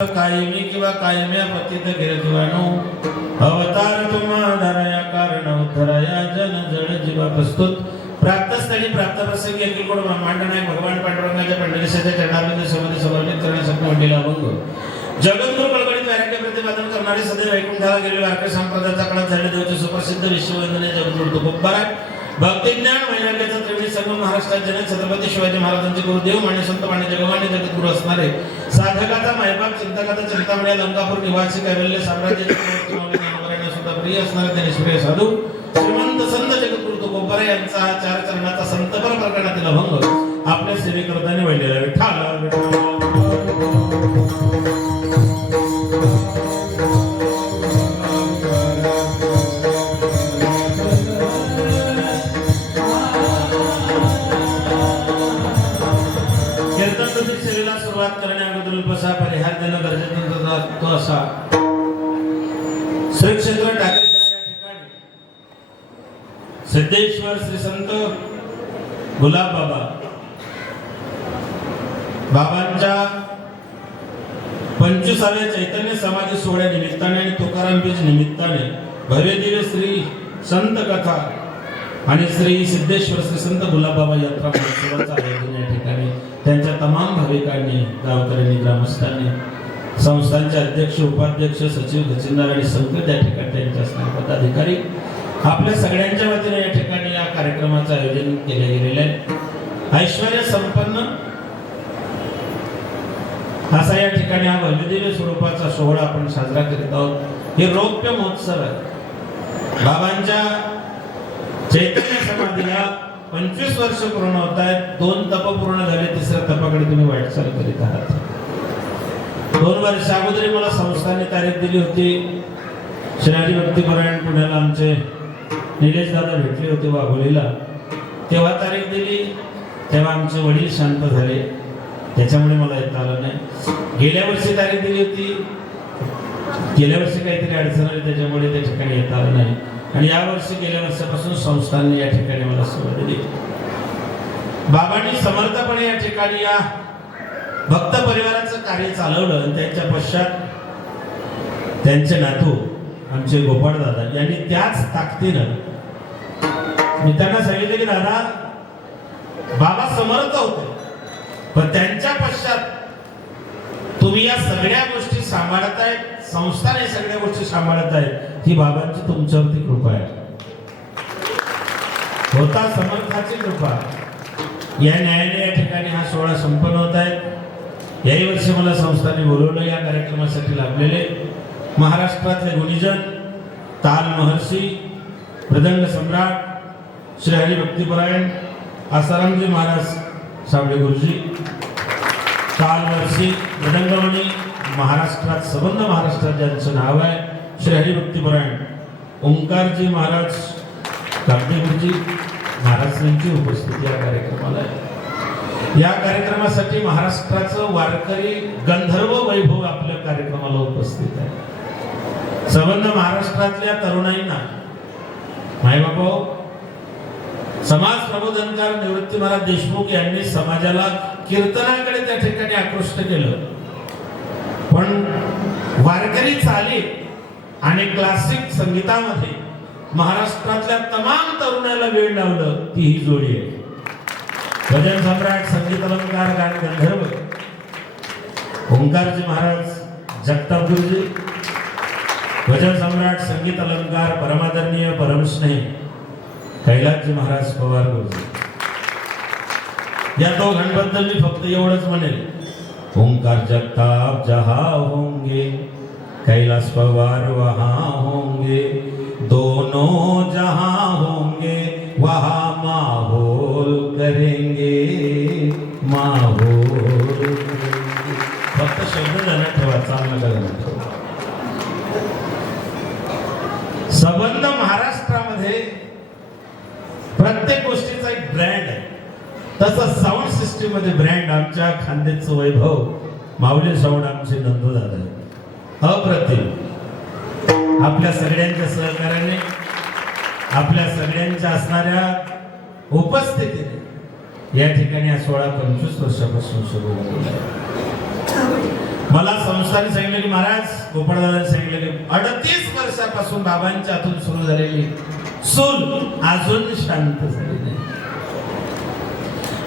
कायमी किंवा कायम्या पतित गिरजवानो अवतार तुम्हा धराया कारण उद्धराया जन जड जीवा प्रस्तुत प्राप्तस्थळी प्राप्त प्रसंगी एकीकडून मांडणाय भगवान पांडुरंगाच्या पंढरीच्या चरणार्विंद समोर समर्पित करण्यासाठी मंडळीला अभंग जगद्गुरु कळकळीत वैराग्य प्रतिपादन करणारे सदैव वैकुंठाला गेलेले वारकरी संप्रदायाचा काळात झाले देवचे सुप्रसिद्ध विश्ववंदनीय जगद्गुरु तुकोबाराय भक्ती ज्ञान वैराग्याचा त्रिवेणी संगम महाराष्ट्रात जनक छत्रपती शिवाजी महाराजांचे गुरुदेव मान्य संत मान्य जगमान्य जगद्गुरु असणारे साधकाचा मायबाप चिंतकाचा चिंतामणी लंकापूर निवासी कैवल्य साम्राज्याचे ज्ञानवरायांना सुद्धा प्रिय असणारे ते निष्क्रिय साधू श्रीमंत संत जगद्गुरु तुकोबाराय यांचा हा चार चरणाचा संतपर प्रकरणातील अभंग आपल्या सेवेकरताने वाढलेला विठ्ठल सुरुवात करण्याअगोदर उपसा परिहार देणं गरजेचं असतो असा श्री क्षेत्र टाकळीकर या ठिकाणी सिद्धेश्वर श्री संत गुलाब बाबांच्या 25व्या चैतन्य समाधी सोहळ्या निमित्ताने आणि तुकाराम बीज निमित्ताने भव्य दिव्य श्री संत कथा आणि श्री सिद्धेश्वर श्री संत गुलाब बाबा यात्रा महोत्सवाचा आयोजन या ठिकाणी त्यांच्या तमाम भाविकांनी गावकऱ्यांनी ग्रामस्थांनी संस्थांचे अध्यक्ष उपाध्यक्ष सचिव खजिनदार आणि संघ या ठिकाणी त्यांचे असणारे पदाधिकारी आपल्या सगळ्यांच्या वतीने या ठिकाणी या कार्यक्रमाचं आयोजन केले गेलेले आहे। ऐश्वर्य संपन्न असा या ठिकाणी हा भव्यदिव्य स्वरूपाचा सोहळा आपण साजरा करीत आहोत। हे रौप्य महोत्सव आहे। बाबांच्या चैतन्य समाधीला 25 वर्ष पूर्ण होत आहेत। 2 तप पूर्ण झाले, तिसऱ्या तपाकडे तुम्ही वाटचाल करीत आहात। 2 वर्ष अगोदर मला संस्थाने तारीख दिली होती। श्री भक्तीपरायण पुण्याला आमचे निलेश दादा भेटले होते वाघोलीला, तेव्हा तारीख दिली, तेव्हा आमचे वडील शांत झाले, त्याच्यामुळे मला येता आलं नाही। गेल्या वर्षी तारीख दिली होती, गेल्या वर्षी काहीतरी अडचण आली त्याच्यामुळे त्या ठिकाणी येता आलं नाही आणि या वर्षी गेल्या वर्षापासून संस्थांनी या ठिकाणी मला सेवा दिली। बाबांनी समर्थपणे या ठिकाणी या भक्त परिवाराचं कार्य चालवलं आणि त्यांच्या पश्चात त्यांचे नातू आमचे गोपाळ दादा यांनी त्याच ताकदीनं मी त्यांना सांगितले की दादा बाबा समर्थ होते, पण त्यांच्या पश्चात तुम्ही या सगळ्या गोष्टी सांभाळतायत, संस्थाने सगळ्या गोष्टी सांभाळतायत, ही बाबांची तुमच्यावरती कृपा आहे। होता समर्थाची कृपा। या न्यायाने या ठिकाणी हा सोहळा संपन्न होत आहे। याही वर्षी मला संस्थाने बोलवलं या कार्यक्रमासाठी लाभलेले महाराष्ट्रातले गुणीजन ताल महर्षी मृदंग सम्राट श्री हरी भक्तीपरायण आसारामजी महाराज साबळे गुरुजी, ताल महर्षी मृदंगमणी महाराष्ट्रात संबंध महाराष्ट्रात ज्यांचं नाव आहे श्री हरी भक्तीपरायण ओंकारजी महाराज कागदे गुरुजी महाराज यांची उपस्थिती या कार्यक्रमाला आहे। या कार्यक्रमासाठी महाराष्ट्राचं वारकरी गंधर्व वैभव आपल्या कार्यक्रमाला उपस्थित आहे। संबंध महाराष्ट्रातल्या तरुणाईंना मायबापो समाज प्रबोधनकार निवृत्ती महाराज देशमुख यांनी समाजाला कीर्तनाकडे त्या ठिकाणी आकृष्ट केलं, पण वारकरी चाली आणि क्लासिक संगीतामध्ये महाराष्ट्रातल्या तमाम तरुणाला वेळ लावलं, ती ही जोडी आहे। भजन सम्राट संगीत अलंकार गान गंधर्व ओंकारजी महाराज जगताप गुरुजी, भजन सम्राट संगीत अलंकार परमादरणीय परमस्नेह कैलासजी महाराज पवार गुरुजी। या दोघांबद्दल मी फक्त एवढंच म्हणेल, ओंकार जगताप जहां होंगे कैलाश पवार वहां होंगे, दोनों जहां होंगे वहां माहौल करेंगे माहौल। फक्त शब्द ध्यानात ठेवा, चांगलं ध्यानात ठेवा। संबंध महाराष्ट्रामध्ये प्रत्येक गोष्टीचा एक ब्रँड आहे, तसं साऊंड सिस्टीम मध्ये ब्रँड आमच्या खांद्याचं वैभव माऊली साऊंड आमचे नंदू दादा अप्रतिम। आपल्या सगळ्यांच्या सहकार्याने आपल्या सगळ्यांच्या असणाऱ्या उपस्थितीने या ठिकाणी हा 16-25 वर्षापासून सुरू झालेला आहे। मला संस्थांनी सांगितलं की महाराज, गोपाळदादांनी सांगितलं की 38 वर्षापासून बाबांच्या हातून सुरू झालेली सूल अजून शांत झाली नाही.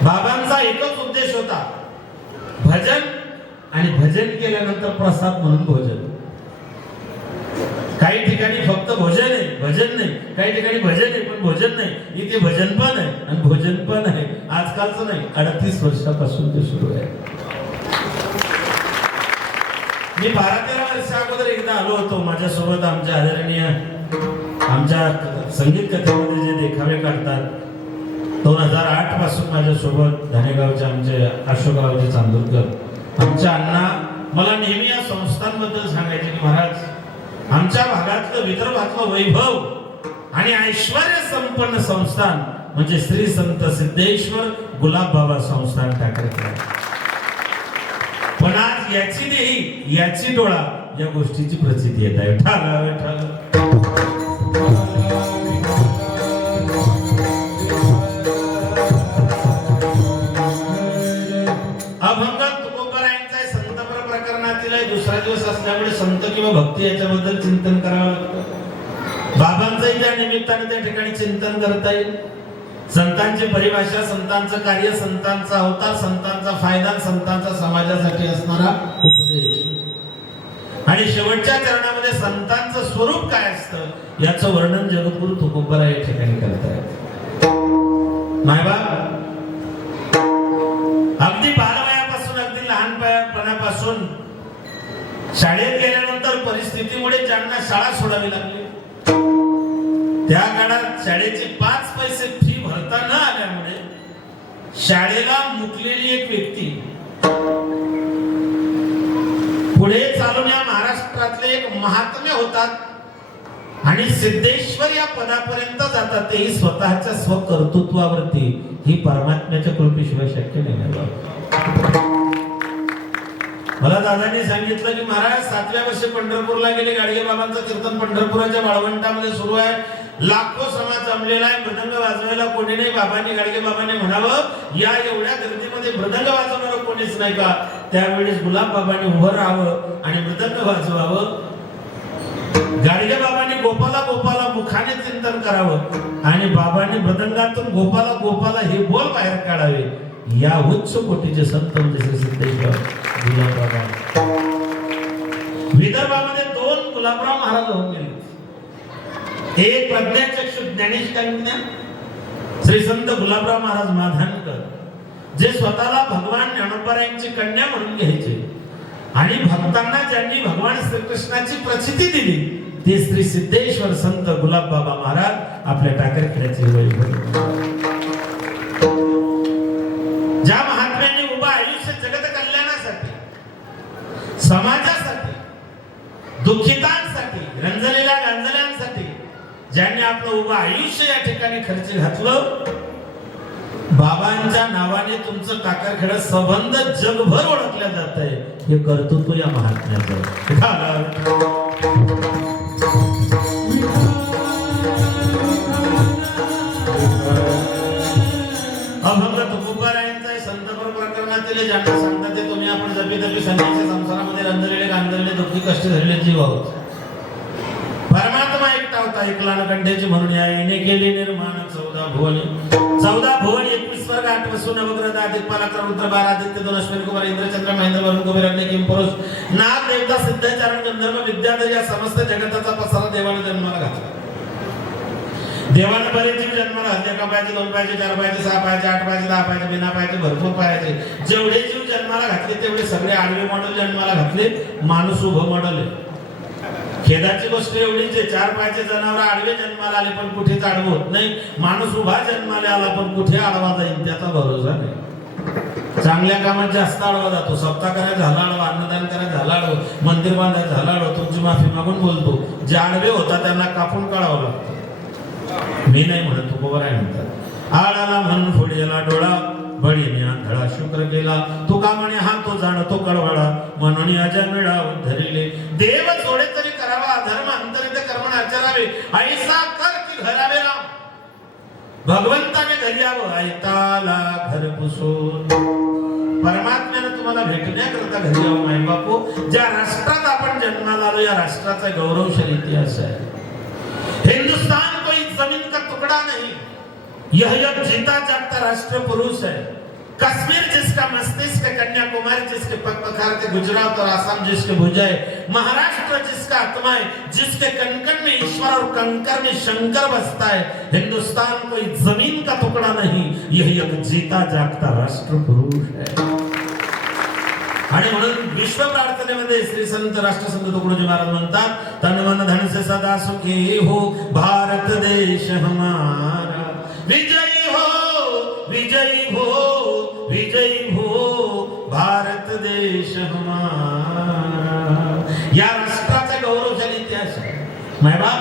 बाबांचा एकच उद्देश होता, भजन, आणि भजन केल्यानंतर प्रसाद म्हणून भोजन. काही ठिकाणी फक्त भोजन आहे, भजन नाही. काही ठिकाणी भजन आहे पण भोजन नाही. इथे भजन पण आहे आणि भोजन पण आहे. आजकालचं नाही, 38 वर्षापासून ते सुरू आहे. मी 12-13 वर्षा अगोदर एकदा आलो होतो. माझ्यासोबत आमच्या आदरणीय आमच्या संगीत कथेमध्ये जे देखावे काढतात, 2008 पासून माझ्यासोबत धानेगावचे आमचे अशोकरावजी चांदोरकर आमच्या अण्णा मला नेहमी या संस्थांबद्दल सांगायचे की महाराज, आमच्या भागातलं विदर्भातलं वैभव आणि ऐश्वर्य संपन्न संस्थान म्हणजे श्री संत सिद्धेश्वर गुलाबबाबा संस्थान टाकले. पण आज याची देही याची डोळा या गोष्टीची प्रचिती येत आहे. अभंग तुकोबरायांचा संत प्रकरणातील दुसरा दिवस असल्यामुळे संत किंवा भक्ती याच्याबद्दल चिंतन करावं लागतं. बाबांचंही त्या निमित्ताने त्या ठिकाणी चिंतन करता येईल. संतांची परिभाषा, संतांचं कार्य, संतांचा अवतार, संतांचा फायदा, संतांचा समाजासाठी असणारा उपदेश आणि शेवटच्या चरणामध्ये संतांचं स्वरूप काय असतं याचं वर्णन जगद्गुरु तुकोबरा या ठिकाणी करतायत. मायबाप अगदी बालवयापासून, अगदी लहानपणापासून शाळेत गेल्यानंतर परिस्थितीमुळे ज्यांना शाळा सोडावी लागली, त्या काळात शाळेची 5 पैसे फी भरता न आल्यामुळे शाळेला मुकलेली एक व्यक्ती पुढे चालून या महाराष्ट्रातले एक महात्मे होतात आणि सिद्धेश्वर या पदापर्यंत जातात. तेही स्वतःच्या स्वकर्तृत्वावरती. ही परमात्म्याच्या कृपेशिवाय शक्य नाही. मला दादांनी सांगितलं की महाराज 7व्या वर्षी पंढरपूरला गेले. गाडगे बाबांचं कीर्तन पंढरपुराच्या वाळवंटामध्ये सुरू आहे. लाखो समाज जमलेला आहे. मृदंग वाजवायला कोणी नाही. बाबांनी, गाडगे बाबांनी म्हणावं, या एवढ्या गर्दीमध्ये मृदंग वाजवणारं कोणीच नाही का? त्यावेळेस गुलाब बाबांनी उभं राहावं आणि मृदंग वाजवावं. गाडगे बाबांनी गोपाला गोपाला मुखाने चिंतन करावं आणि बाबांनी मृदंगातून गोपाला गोपाला हे बोल बाहेर काढावे. या उच्च कोटीचे संत म्हणजे श्री सिद्धेश्वर गुलाबराव. विदर्भामध्ये 2 गुलाबराव महाराज होऊन गेले. एक प्रज्ञाचक्षु ज्ञानेश श्री संत गुलाबराव महाराज माधानकर, जे स्वतःला भगवान ज्ञानोबरायांची कन्या म्हणून घ्यायचे आणि भक्तांना ज्यांनी भगवान श्रीकृष्णाची प्रचिती दिली ते श्री सिद्धेश्वर संत गुलाबबाबा महाराज आपल्या टाकरखेड्याचे वैभव. ज्या महात्म्यांनी उभं आयुष्य जगत कल्याणासाठी, समाजासाठी, दुःखितांसाठी, रंजलेल्या गांजल्यांसाठी ज्यांनी आपलं उभं आयुष्य या ठिकाणी खर्च घातलं, बाबांच्या नावाने तुमचं टाकरखेडा संबंध जगभर ओळखल्या जात आहे. हे कर्तृत्व या महात्म्याचं. अभंग तुकोबरायांचा संत प्रकरणातील ज्यांना सांगतात ते तुम्ही आपण जपी तपी संन्यासी संसारामध्ये रंजलेले गांजलेले दुःखी कष्ट झालेले जीव आहोत. परमात्मा एकटा होता, एकला कंठ्याची म्हणून या येणे केले निर्माण 14 भुवन 21 स्वर्ग 8 वसु नवग्रह अधिक पालकर रुद्र 12 आदित्य 2 अश्विनी कुमार इंद्र चंद्र महेंद्र वरुण कुबेर अग्नि किम पुरुष नाग देवता सिद्धचारण गंधर्व विद्याधर या समस्त जगताचा पसारा देवाने जन्माला घातला. देवाने बरेच जीव जन्माला घातले. 1 पायाचे 2 पायाचे 4 पायाचे 6 पायाचे 8 पायाचे 10 पायाचे बिना पायाचे भरपूर पायाचे जेवढे जीव जन्माला घातले तेवढे सगळे आडवे मॉडेल जन्माला घातले. माणूस उभं मॉडेल आहे. खेदाची गोष्ट एवढीच आहे, 4 पायाचे जनावर आडवे जन्माला आले पण कुठेच आडवं होत नाही. माणूस उभा जन्माला आला पण कुठे आडवा जाईल त्याचा भरोसा नाही. चांगल्या कामात जास्त आडवा जातो. सप्ताह करायला झाला आडवा, अन्नदान करायला झाला आडवा, मंदिर बांधायला झाला आडवा. तुमची माफी मागून बोलतो, जे आडवे होता त्यांना कापून काढावं लागतं. मी नाही म्हणत, तुकोबराय म्हणतात. आडाला म्हणून फोडेला डोळा बळीने आंधळा शुक्र केला. तुका म्हणे हा तो जाणतो कळवळा म्हणून अजमिळा उद्धरिले. देव जोडे तरी करावा धर्म अंतरित कर्म आचरावे. ऐसा कर की घरावे राम. भगवंताने घरी यावं ऐताला घर पुसून. परमात्म्यानं तुम्हाला भेटण्याकरता घरी जाऊ माय बापू. ज्या राष्ट्रात आपण जन्माला आलो या राष्ट्राचा गौरवशाली इतिहास आहे. हिंदुस्तान कोई जमीन का टुकड़ा नहीं, यह एक जीता जागता राष्ट्र पुरुष है. कश्मीर जिसका मस्तिष्क, कन्याकुमारी जिसके पग पखार के, गुजरात और आसाम जिसके भुजाए, महाराष्ट्र जिसका आत्मा है, जिसके कणकण में ईश्वर और कंकर में शंकर बसता है. हिंदुस्तान कोई जमीन का टुकड़ा नहीं, यह एक जीता जागता राष्ट्र पुरुष है. आणि म्हणून विश्व प्रार्थनेमध्ये श्री संत राष्ट्रसंत तुकडोजी महाराज म्हणतात, तन मन धन से सदा सुखी हो भारत देश हमारा. विजयी हो विजयी हो विजयी हो भारत देश हमारा. या राष्ट्राचा गौरवशाली इतिहास आहे. मायबाप,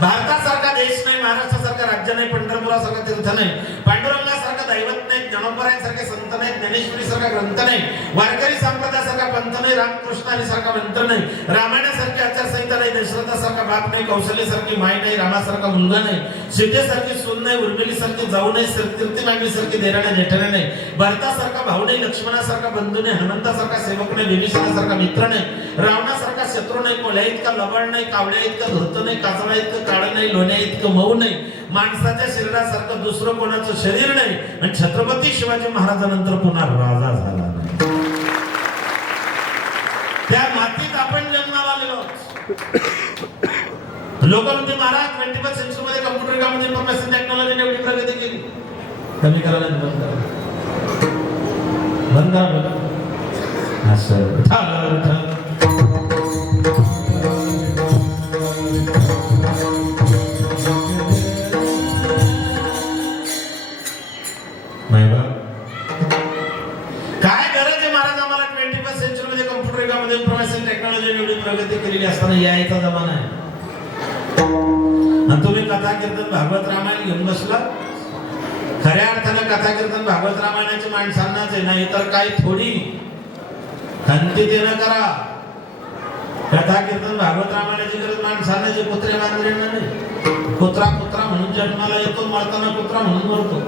भारतासारखा देश नाही, महाराष्ट्रासारखा राज्य नाही, पंढरपुरासारखा तीर्थ नाही, पांडुरंगासारखा दैवत नाही, ज्ञानोबरायांसारखे संत नाहीत, ज्ञानेश्वरीसारखा ग्रंथ नाही, वारकरी संप्रदायासारखा पंथ नाही, रामकृष्ण हरीसारखा मंत्र नाही, रामायणासारखी आचारसंहिता नाही, दशरथासारखा बाप नाही, कौशल्यसारखी माय नाही, रामासारखा मुलगा नाही, सीतेसारखी सून नाही, उर्मिलीसारखी जाऊ नाही, कीर्तिमांडवीसारखी देराने जेठाणे नाही, भरतासारखा भाऊ नाही, लक्ष्मणासारखा बंधू नाही, हनुमंतासारखा सेवक नाही, विभीषणासारखा मित्र नाही, रावणासारखा शत्रू नाही, कोल्ह्या इतका लबाड नाही, कावड्या इतका धूर्त नाही, काजळा इतकं काळं नाही, लोण्या इतकं मऊ नाही, माणसाच्या शरीरासारखं दुसरं कोणाचं शरीर नाही, आणि छत्रपती शिवाजी महाराजांनंतर पुन्हा राजा झाला नाही. त्या मातीत आपण जन्माला आलेलो. लोक म्हणते महाराज 21st सेंचुरी मध्ये कम्प्युटर युगामध्ये इन्फॉर्मेशन टेक्नॉलॉजीने एवढी प्रगती केली. कमी करायला बंद करा असं ठरलं. काय गरज आहे महाराज आम्हाला 21st सेंचुरी मध्ये कम्प्युटर युगामध्ये इन्फॉर्मेशन टेक्नॉलॉजीने एवढी प्रगती केलेली असताना यायचा जमाना आहे. आणि तुम्ही कथा कीर्तन भागवत रामायण घेऊन बसला. खऱ्या अर्थानं कथा कीर्तन भागवत रामायणाची माणसांनाच आहे, नाही तर काही थोडी खंती देणं करा. कथा कीर्तन भागवत रामायणाची गरज माणसांना, जे कुत्रे मांजरींना नाही. कुत्रा कुत्रा म्हणून जन्माला येतो, मरताना कुत्रा म्हणून मरतो.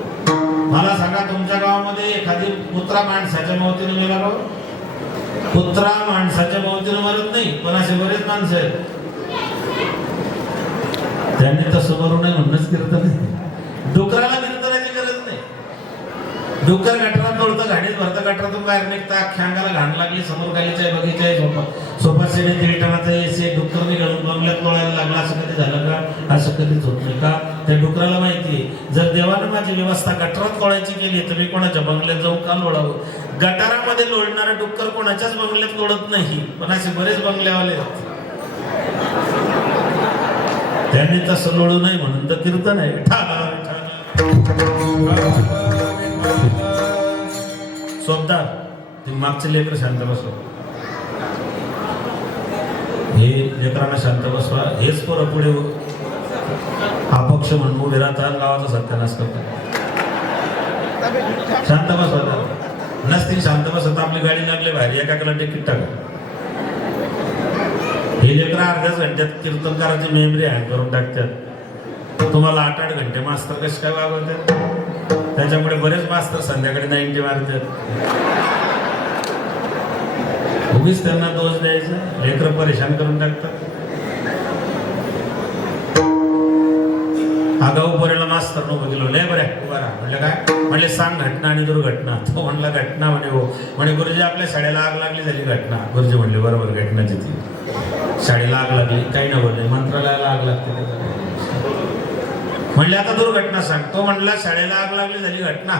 मला सांगा, तुमच्या गावामध्ये एखादी कुत्रा माणसाच्या मौतीने मेला का? कुत्रा माणसाच्या मौतीने मरत नाही, पण असे बरेच माणसं आहेत त्यांनी तसं मरू नये म्हणूनच कीर्तन आहे. डुकराला कीर्तनाची गरज नाही. डुकर गटारात लोळतं, गाडीत भरतं, गटारातून बाहेर निघतं, अख्ख्या अंगाला घाण लागली, समोर गालीच्या आहे, बगीचा आहे, सोफा सेट 1.5 टनाचा एसी, डुक्करने घालून बंगल्यात लोळायला लागला. असं कधी झालं का? असं कधीच होत नाही. का? त्या डुकराला माहितीये, जर देवानं माझी व्यवस्था गटारात लोळायची केली तर मी कोणाच्या बंगल्यात जाऊन का लोळावं? गटारामध्ये लोळणारा डुक्कर कोणाच्याच बंगल्यात लोळत नाही, पण असे बरेच बंगल्यावाले त्यांनी तसं लोळू नाही म्हणून तर कीर्तन आहे. स्वतः ते मागचे लेकर शांत बसवा, हे लेकरांना शांत बसवा. हेच पोरं पुढे अपक्ष म्हणून उभे राहतात, गावाचा सत्यानाश करतात. शांत बसवा. नसतील शांत बसत आपली गाडी लागली बाहेर, एकाला तिकीट टाका. हे लेकर अर्ध्याच घंट्यात कीर्तनकाराची मेमरी हँग करून टाकतात. तुम्हाला 8-8 घंटे मास्तर कसे काय वागवतात? त्याच्यामुळे बरेच मास्तर संध्याकाळी 90 मारतात. उगीच त्यांना दोष द्यायचा, लेकर परेशान करून टाकतात. आगाऊ पोरेला मास्तर नको दिलो, लय बऱ्या उभा राहा. म्हणलं काय? म्हणले सांग घटना आणि दुर्घटना. तो म्हणला घटना. म्हणे हो. म्हणे गुरुजी आपल्या शाळेला आग लागली, झाली घटना. गुरुजी म्हणले बरोबर, घटनाची ती. शाळेला आग लागली, काही न बोलले. मंत्रालयाला आग लागते. म्हणले आता दुर्घटना सांग. तो म्हणला शाळेला आग लागली, झाली घटना,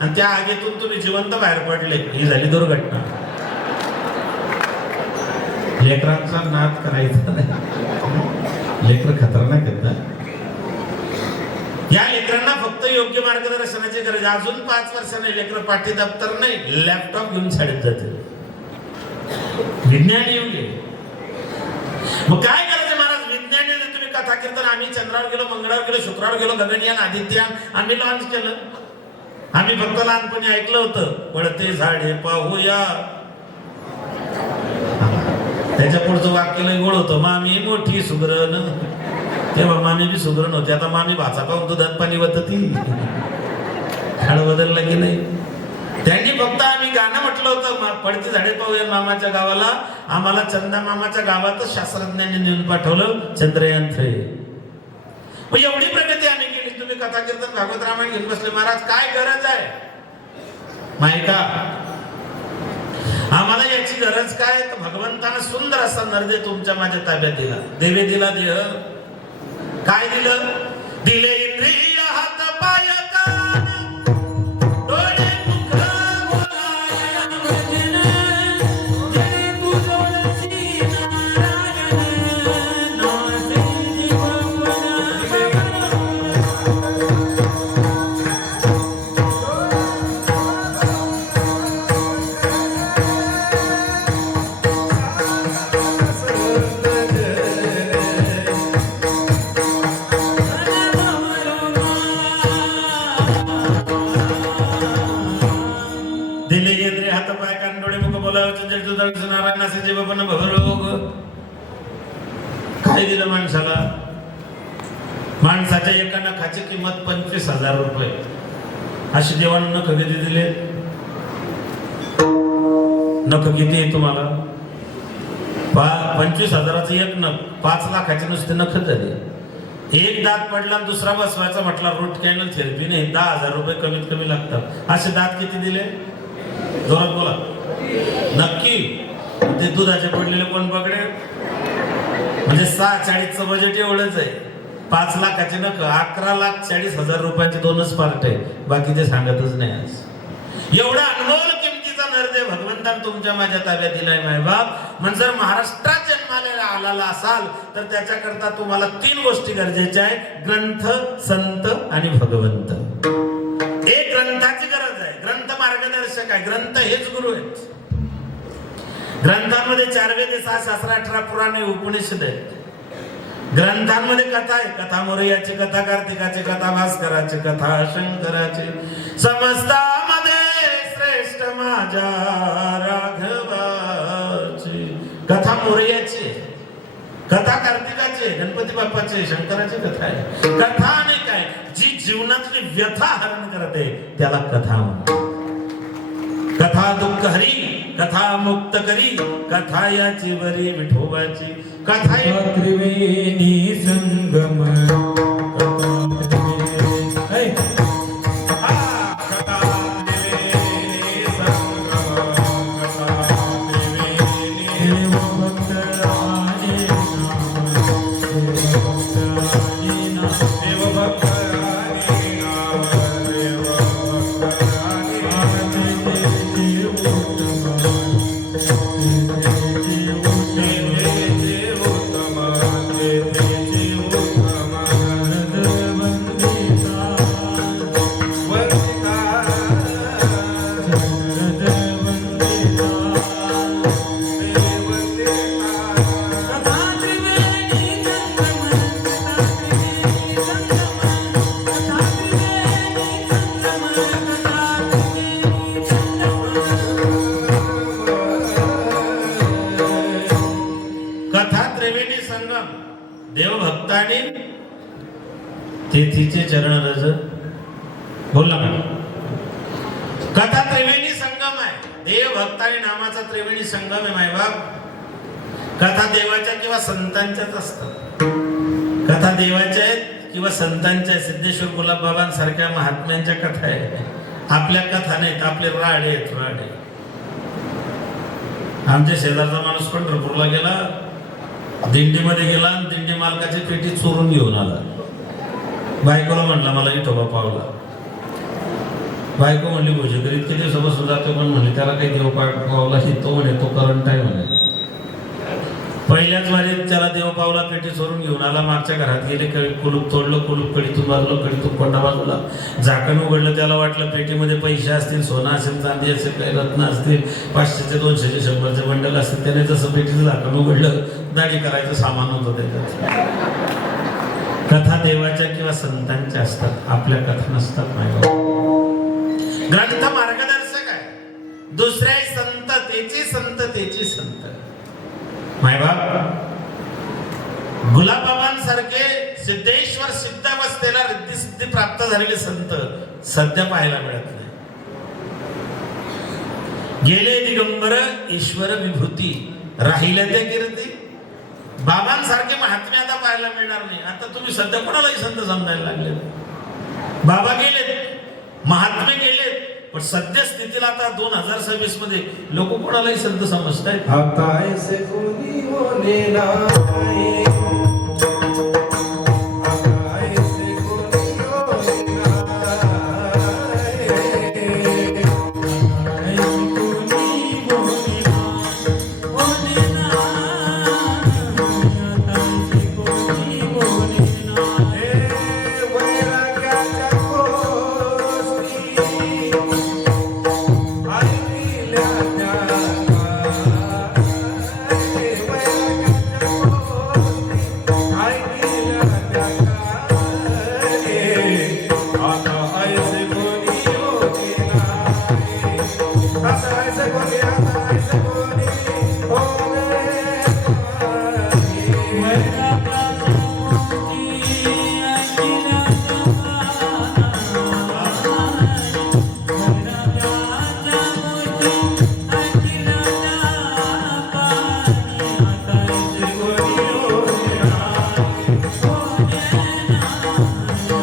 आणि त्या आगीतून तुम्ही जिवंत बाहेर पडले, ही झाली दुर्घटना. लेकरांचा नाद करायचा नाही. लेकर खतरनाक आहेत ना. या लेकरांना फक्त योग्य मार्गदर्शनाची गरज. अजून 5 वर्षांनी लेकर पाठी दप्तर नाही, लॅपटॉप घेऊन शाळेत जाते. विज्ञान येऊन गेले. मग काय करायचं महाराज? विज्ञान तुम्ही कथा कीर्तन. आम्ही चंद्रावर गेलो, मंगळावर गेलो, शुक्रावर गेलो, गगनयान, आदित्ययान आम्ही लॉन्च केलं. आम्ही फक्त लहानपणी ऐकलं होतं, पडते झाडे पाहूया. त्याच्या पुढचं वाक्य लय गोड होतं, मामी मोठी सुगरण. तेव्हा मामी बी सुगरण होती, आता मामी भाचा पाहून दुधात पाणी वतती. काळ बदलला की नाही? त्यांनी फक्त आम्ही गाणं म्हटलं होतं पडती झाडे पाहूया मामाच्या गावाला, आम्हाला चंदा मामाच्या गावातच शास्त्रज्ञांनी नेऊन पाठवलं चंद्रयान 3. एवढी प्रगती आम्ही केली. तुम्ही कथा कीर्तन भागवत रामायण घेऊन बसले. महाराज काय गरज आहे माहिका? आम्हाला याची गरज काय? तर भगवंतानं सुंदर असा नरदे तुमच्या माझ्या ताब्यात दिला. देवे दिला देह. काय दिलं? दिले इंद्रिय हात पाय कान डोळे मुख बोलाया भजन जय तुझोळसी नारायण नाचे जीवन. काय दिलं माणसाला? माणसाच्या एका नखाची किंमत 25,000 रुपये. अशी देवानं नख किती दिले? नख किती आहे तुम्हाला? 25,000चं एक नख, 5 लाखाचे नुसते नख झाले. एक दात पडला दुसरा बसवायचा म्हटला रूट कॅनल थेरपी नाही 10,000 रुपये कमीत कमी लागतात. असे दात किती दिले? जोरात बोला. नक्की ते दुधाचे पडलेले कोण पकडे? म्हणजे 640चं बजेट एवढंच आहे. 5 लाखाचे नख, 11,40,000 रुपयाचे 2च पार्ट आहे. बाकी ते सांगतच नाही. आज एवढा अनमोल किमतीचा नरदे भगवंतान तुमच्या माझ्या ताब्यात दिलाय मायबाप. म्हणजे जर महाराष्ट्रात जन्माला आलेला असाल तर त्याच्याकरता तुम्हाला 3 गोष्टी गरजेच्या आहेत: ग्रंथ, संत आणि भगवंत. एक ग्रंथाची गरज आहे. ग्रंथ मार्गदर्शक आहे. ग्रंथ हेच गुरु आहेत. ग्रंथांमध्ये 4 वेद, 6 शास्त्र, 18 पुराणे, उपनिषद आहेत. ग्रंथांमध्ये कथा आहे. कथा मोरयाची, कथा कार्तिकाची, कथा भास्कराची, कथा शंकराची. समस्तामध्ये श्रेष्ठ माझ्या राघवाची. कथा मोरयाची, कथा कार्तिकाची, गणपती बाप्पाची, शंकराची कथा आहे. कथा आणि काय? जी जीवनातली व्यथा हरण करते त्याला कथा म्हणतात. कथा दुःख हरी, कथा मुक्त करी, कथा याची वरी विठोबाची. कथा त्रिवेणी संगम. देवभक्तांनी तेथीचे चरण रज. बोलला का? कथा त्रिवेणी संगम आहे. देवभक्तांनी नामाचा त्रिवेणी संगम आहे मायबाप. कथा देवाच्या किंवा संतांच्याच असतात. कथा देवाच्या आहेत किंवा संतांच्या. सिद्धेश्वर गुलाबबाबांसारख्या महात्म्यांच्या कथा आहेत. आपल्या कथा नाहीत. आपले राडे आहेत. राडे. आमच्या शेजारचा माणूस पंढरपूरला गेला, दिंडीमध्ये गेला आणि दिंडी मालकाची पेटी चोरून घेऊन आला. बायकोला म्हणला मला विठोबा पावला. बायको म्हणली भोजेकरी इतके दिवसापासून जातो पण म्हणले त्याला काही देव पावला ही तो म्हणे तो करंट आहे म्हणे. पहिल्याच वारीत त्याला देव पावला, पेटी चोरून घेऊन आला. मागच्या घरात गेले, कुलूप तोडलं, कुलूप कडीतून बाजूला, कडीतून कोंडा बाजूला. झाकण उघडलं, त्याला वाटलं पेटीमध्ये पैसे असतील, सोनं असेल, चांदी असेल, काही रत्न असतील, 500चे 200चे 100चे बंडल असतील. त्याने जसं पेटीचं झाकण उघडलं, दाढी करायचं सामान होतं त्याच्यात. कथा देवाच्या किंवा संतांच्या असतात. आपल्या कथा नसतात. ग्रंथ मार्गदर्शक आहे. दुसरे संत तेचे संत, तेचे संत. मायबाप गुलाबबाबांसारखे सिद्धेश्वर सिद्धावस्थेला रिद्धी सिद्धी प्राप्त झालेले संत सध्या पाहायला मिळत नाही. गेले दिगंबर ईश्वर विभूती, राहिल्या त्या कीर्ती. बाबांसारखे महात्मे आता पाहायला मिळणार नाही. आता तुम्ही सध्या कोणालाही संत समजायला लागले. बाबा गेलेत, महात्मे गेलेत, पण सध्या स्थितीला आता 2026 मध्ये लोक कोणालाही संत समजतायत. आता ऐसे कोणी होणे नाही, आता ऐसे कोणी होणे नाही, ऐसे कोणी होणे नाही. हे वैराग्याच्या गोष्टी ऐकल्या त्या हे वैराग्याच्या गोष्टी ऐकल्या त्या आता ऐसे कोणी होणे नाही,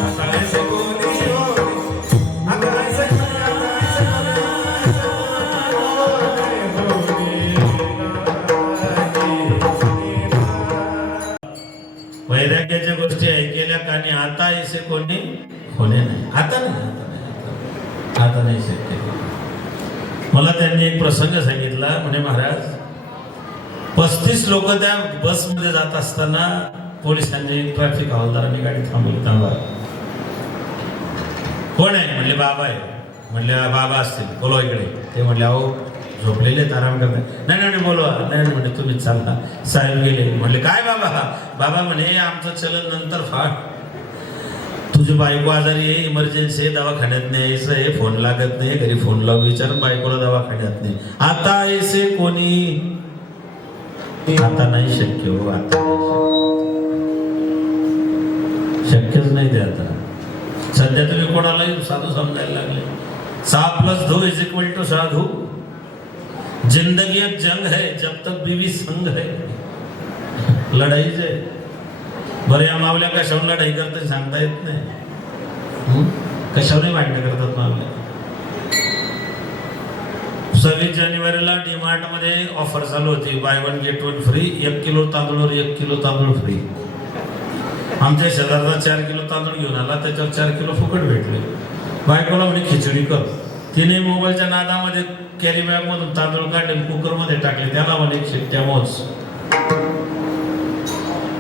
आता ऐसे कोणी होणे नाही. वैराग्याच्या गोष्टी ऐकल्या कानी आता ऐसे कोणी होणे नाही. आता नाही, आता नाही शक्य. मला त्यांनी एक प्रसंग सांगितला. म्हणे महाराज 35 लोक त्या बसमध्ये जात असताना पोलिसांनी, ट्रॅफिक हवालदारांनी गाडी थांबवली. थांबा, कोण आहे? म्हणले बाबा आहे. म्हणले बाबा असतील, बोलवा इकडे. ते म्हणले अहो झोपलेले आहेत, आराम करतात. नाही नाही बोलवा. नाही म्हणजे तुम्हीच चालता. साहेब गेले. म्हणले काय बाबा? बाबा म्हणे आमचं चलन नंतर फार, तुझी बायको आजारी आहे, इमर्जन्सी आहे, दवाखान्यात न्यायचं आहे, फोन लागत नाही, घरी फोन लावून विचारून बायकोला दवाखान्यात नाही. आता ऐसे कोणी, आता नाही शक्य हो. आता शक्यच नाही ते. आता सध्या तुम्ही कोणालाही साधू समजायला लागले. 6+2 = साधू. जिंदगी एक जंग है, जब तक बीवी संग है. लढाईच आहे. बरं या मावल्या कशावर लढाई करते सांगता येत नाही. कशावरही भांडणं करतात मावल्या. 26 जानेवारीला डीमार्ट मध्ये ऑफर चालू होती, बाय 1 गेट 1 फ्री. 1 किलो तांदूळवर 1 किलो तांदूळ फ्री. आमच्या शेजारचा 4 किलो तांदूळ घेऊन आला, त्याच्यावर 4 किलो फुकट भेटले. बायकोला म्हणे खिचडी कर. तिने मोबाईलच्या नादामध्ये कॅरी बॅग मधून तांदूळ काढले, कुकर मध्ये टाकले. त्याला म्हणे शिट्ट्या मोज.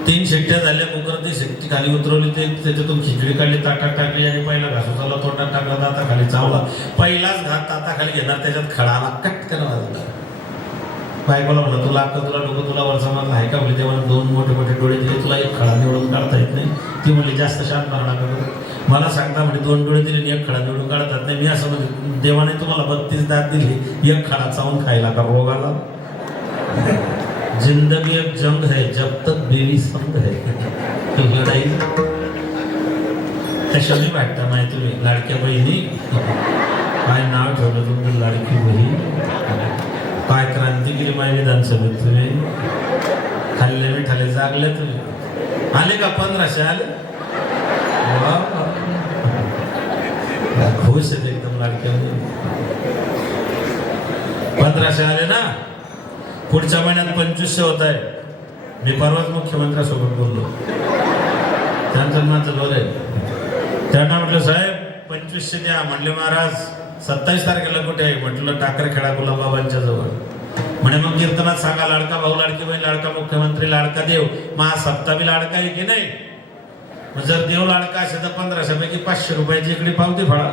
3 शिट्ट्या झाल्या. कुकर ती शिट्टी खाली उतरवली, ते त्याच्यातून खिचडी काढली, ताटात टाकली आणि पहिला घास उचलला, तोंडात टाकला, दाताखाली चावला. पहिलाच घास दाताखाली घेणार, त्याच्यात खडाला कटकन वाजला. बायकोला म्हणलं तुला अक्का, तुला डोकं, तुला वरचा मारला आहे का? म्हणजे तेव्हा 2 मोठे मोठे डोळे दिले, तुला एक खडा निवडून काढता येत नाही. ती म्हणली जास्त शांत मारला का? मला सांगता म्हणजे 2 डोळे दिले आणि 1 खडा निवडून काढतात नाही. मी असं म्हणजे देवाने तुम्हाला 32 दात दिले, 1 खडा चावून खायला का रोगाला? जिंदगी एक जंग है, जब तक बीवी संग है. लढाई कशाने वाटतं माहिती तुम्ही? लाडक्या बहिणी. काय नाव ठेवलं तुम्ही? लाडकी बहीण. काय क्रांती केली माझ्या विधानसभेत तुम्ही? खाल्ले मिठाले जागले तुम्ही. आले का 1500 आले? खुश आहेत एकदम लाडक्या. 1500 आले ना. पुढच्या महिन्यात 2500 होत आहे. मी परवाच मुख्यमंत्र्यासोबत बोललो. त्यांचं माझं बरं आहे. त्यांना म्हटलं साहेब 2500 द्या. म्हणले महाराज 27 तारखेला कुठे आहे? म्हटलं टाकरखेडा गुलाबाबांच्या जवळ. म्हणे मग कीर्तनात सांगा लाडका भाऊ, लाडकी बहीण, लाडका मुख्यमंत्री, लाडका देव. महासप्ता बी लाडका आहे की नाही? जर देव लाडका असेल तर 1500 पैकी 500 रुपयाची इकडे पावती फाळा.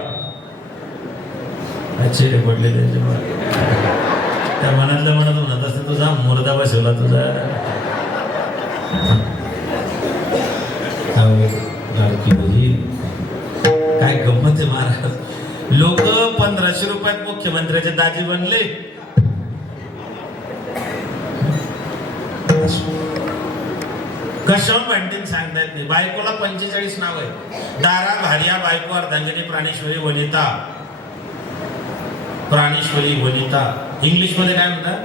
चेहरे पडले त्यांच्या. त्या मनातल्या मनात म्हणत असते तुझा मुर्दा बसवला तुझा. लाडकी बहीण काय गंमत आहे महाराज. लोक 1500 रुपयात मुख्यमंत्र्याचे दाजी बनले. कशावर भांडतीन सांगता येत नाही. बायकोला 45 नाव आहे. दारा, भार्या, बायको, अर्धांगिनी, प्राणेश्वरी, वनिता. प्राणेश्वरी, वनिता. इंग्लिश मध्ये काय म्हणतात,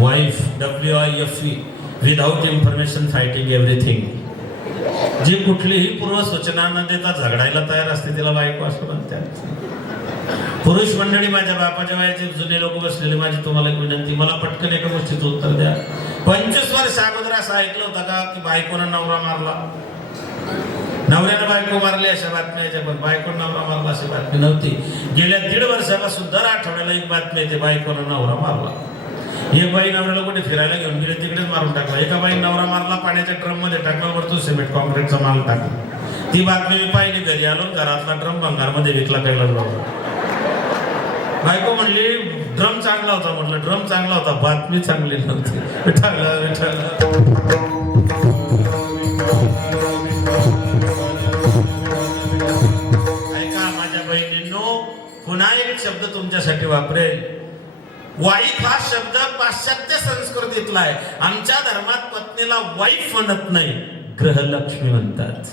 wife, WIFE, without information fighting everything. जी कुठलीही पूर्व सूचना न देता झगडायला तयार असते तिला बायको असं म्हणतात. पुरुष मंडळी, माझ्या बापाच्या वयाचे जुने लोक बसलेले, माझी तुम्हाला एक विनंती, मला पटकन एका गोष्टीचं उत्तर द्या. 25 वर्ष अगोदर असं ऐकलं होतं का की बायकोनं नवरा मारला, नवऱ्यानं बायको मारली अशा बातम्या यायच्या, पण बायकोनं नवरा मारला अशी बातमी नव्हती. गेल्या 1.5 वर्षापासून दर आठवड्याला एक बातमी येते, बायकोनं नवरा मारला. एक बाई नवऱ्याला कुठे फिरायला घेऊन गेले, तिकडेच मारून टाकला. एका बाई नवरा मारला, पाण्याच्या ड्रम मध्ये टाकला, वरतो सिमेंट कॉन्क्रीटचा माल टाकला. ती बातमी मी पाहिली, घरी आलो, घरातला ड्रम भंगारमध्ये विकला कैलास बाबा. बायको म्हणली ड्रम चांगला होता, म्हटलं ड्रम चांगला होता, बातमी चांगली नव्हती. विठ्ठल विठ्ठल. ऐका माझ्या बहिणींनो, पुन्हा एक शब्द तुमच्यासाठी वापरेल. वाईफ हा शब्द पाश्चात्य संस्कृतीतला आहे. आमच्या धर्मात पत्नीला वाईफ म्हणत नाही, ग्रहलक्ष्मी म्हणतात.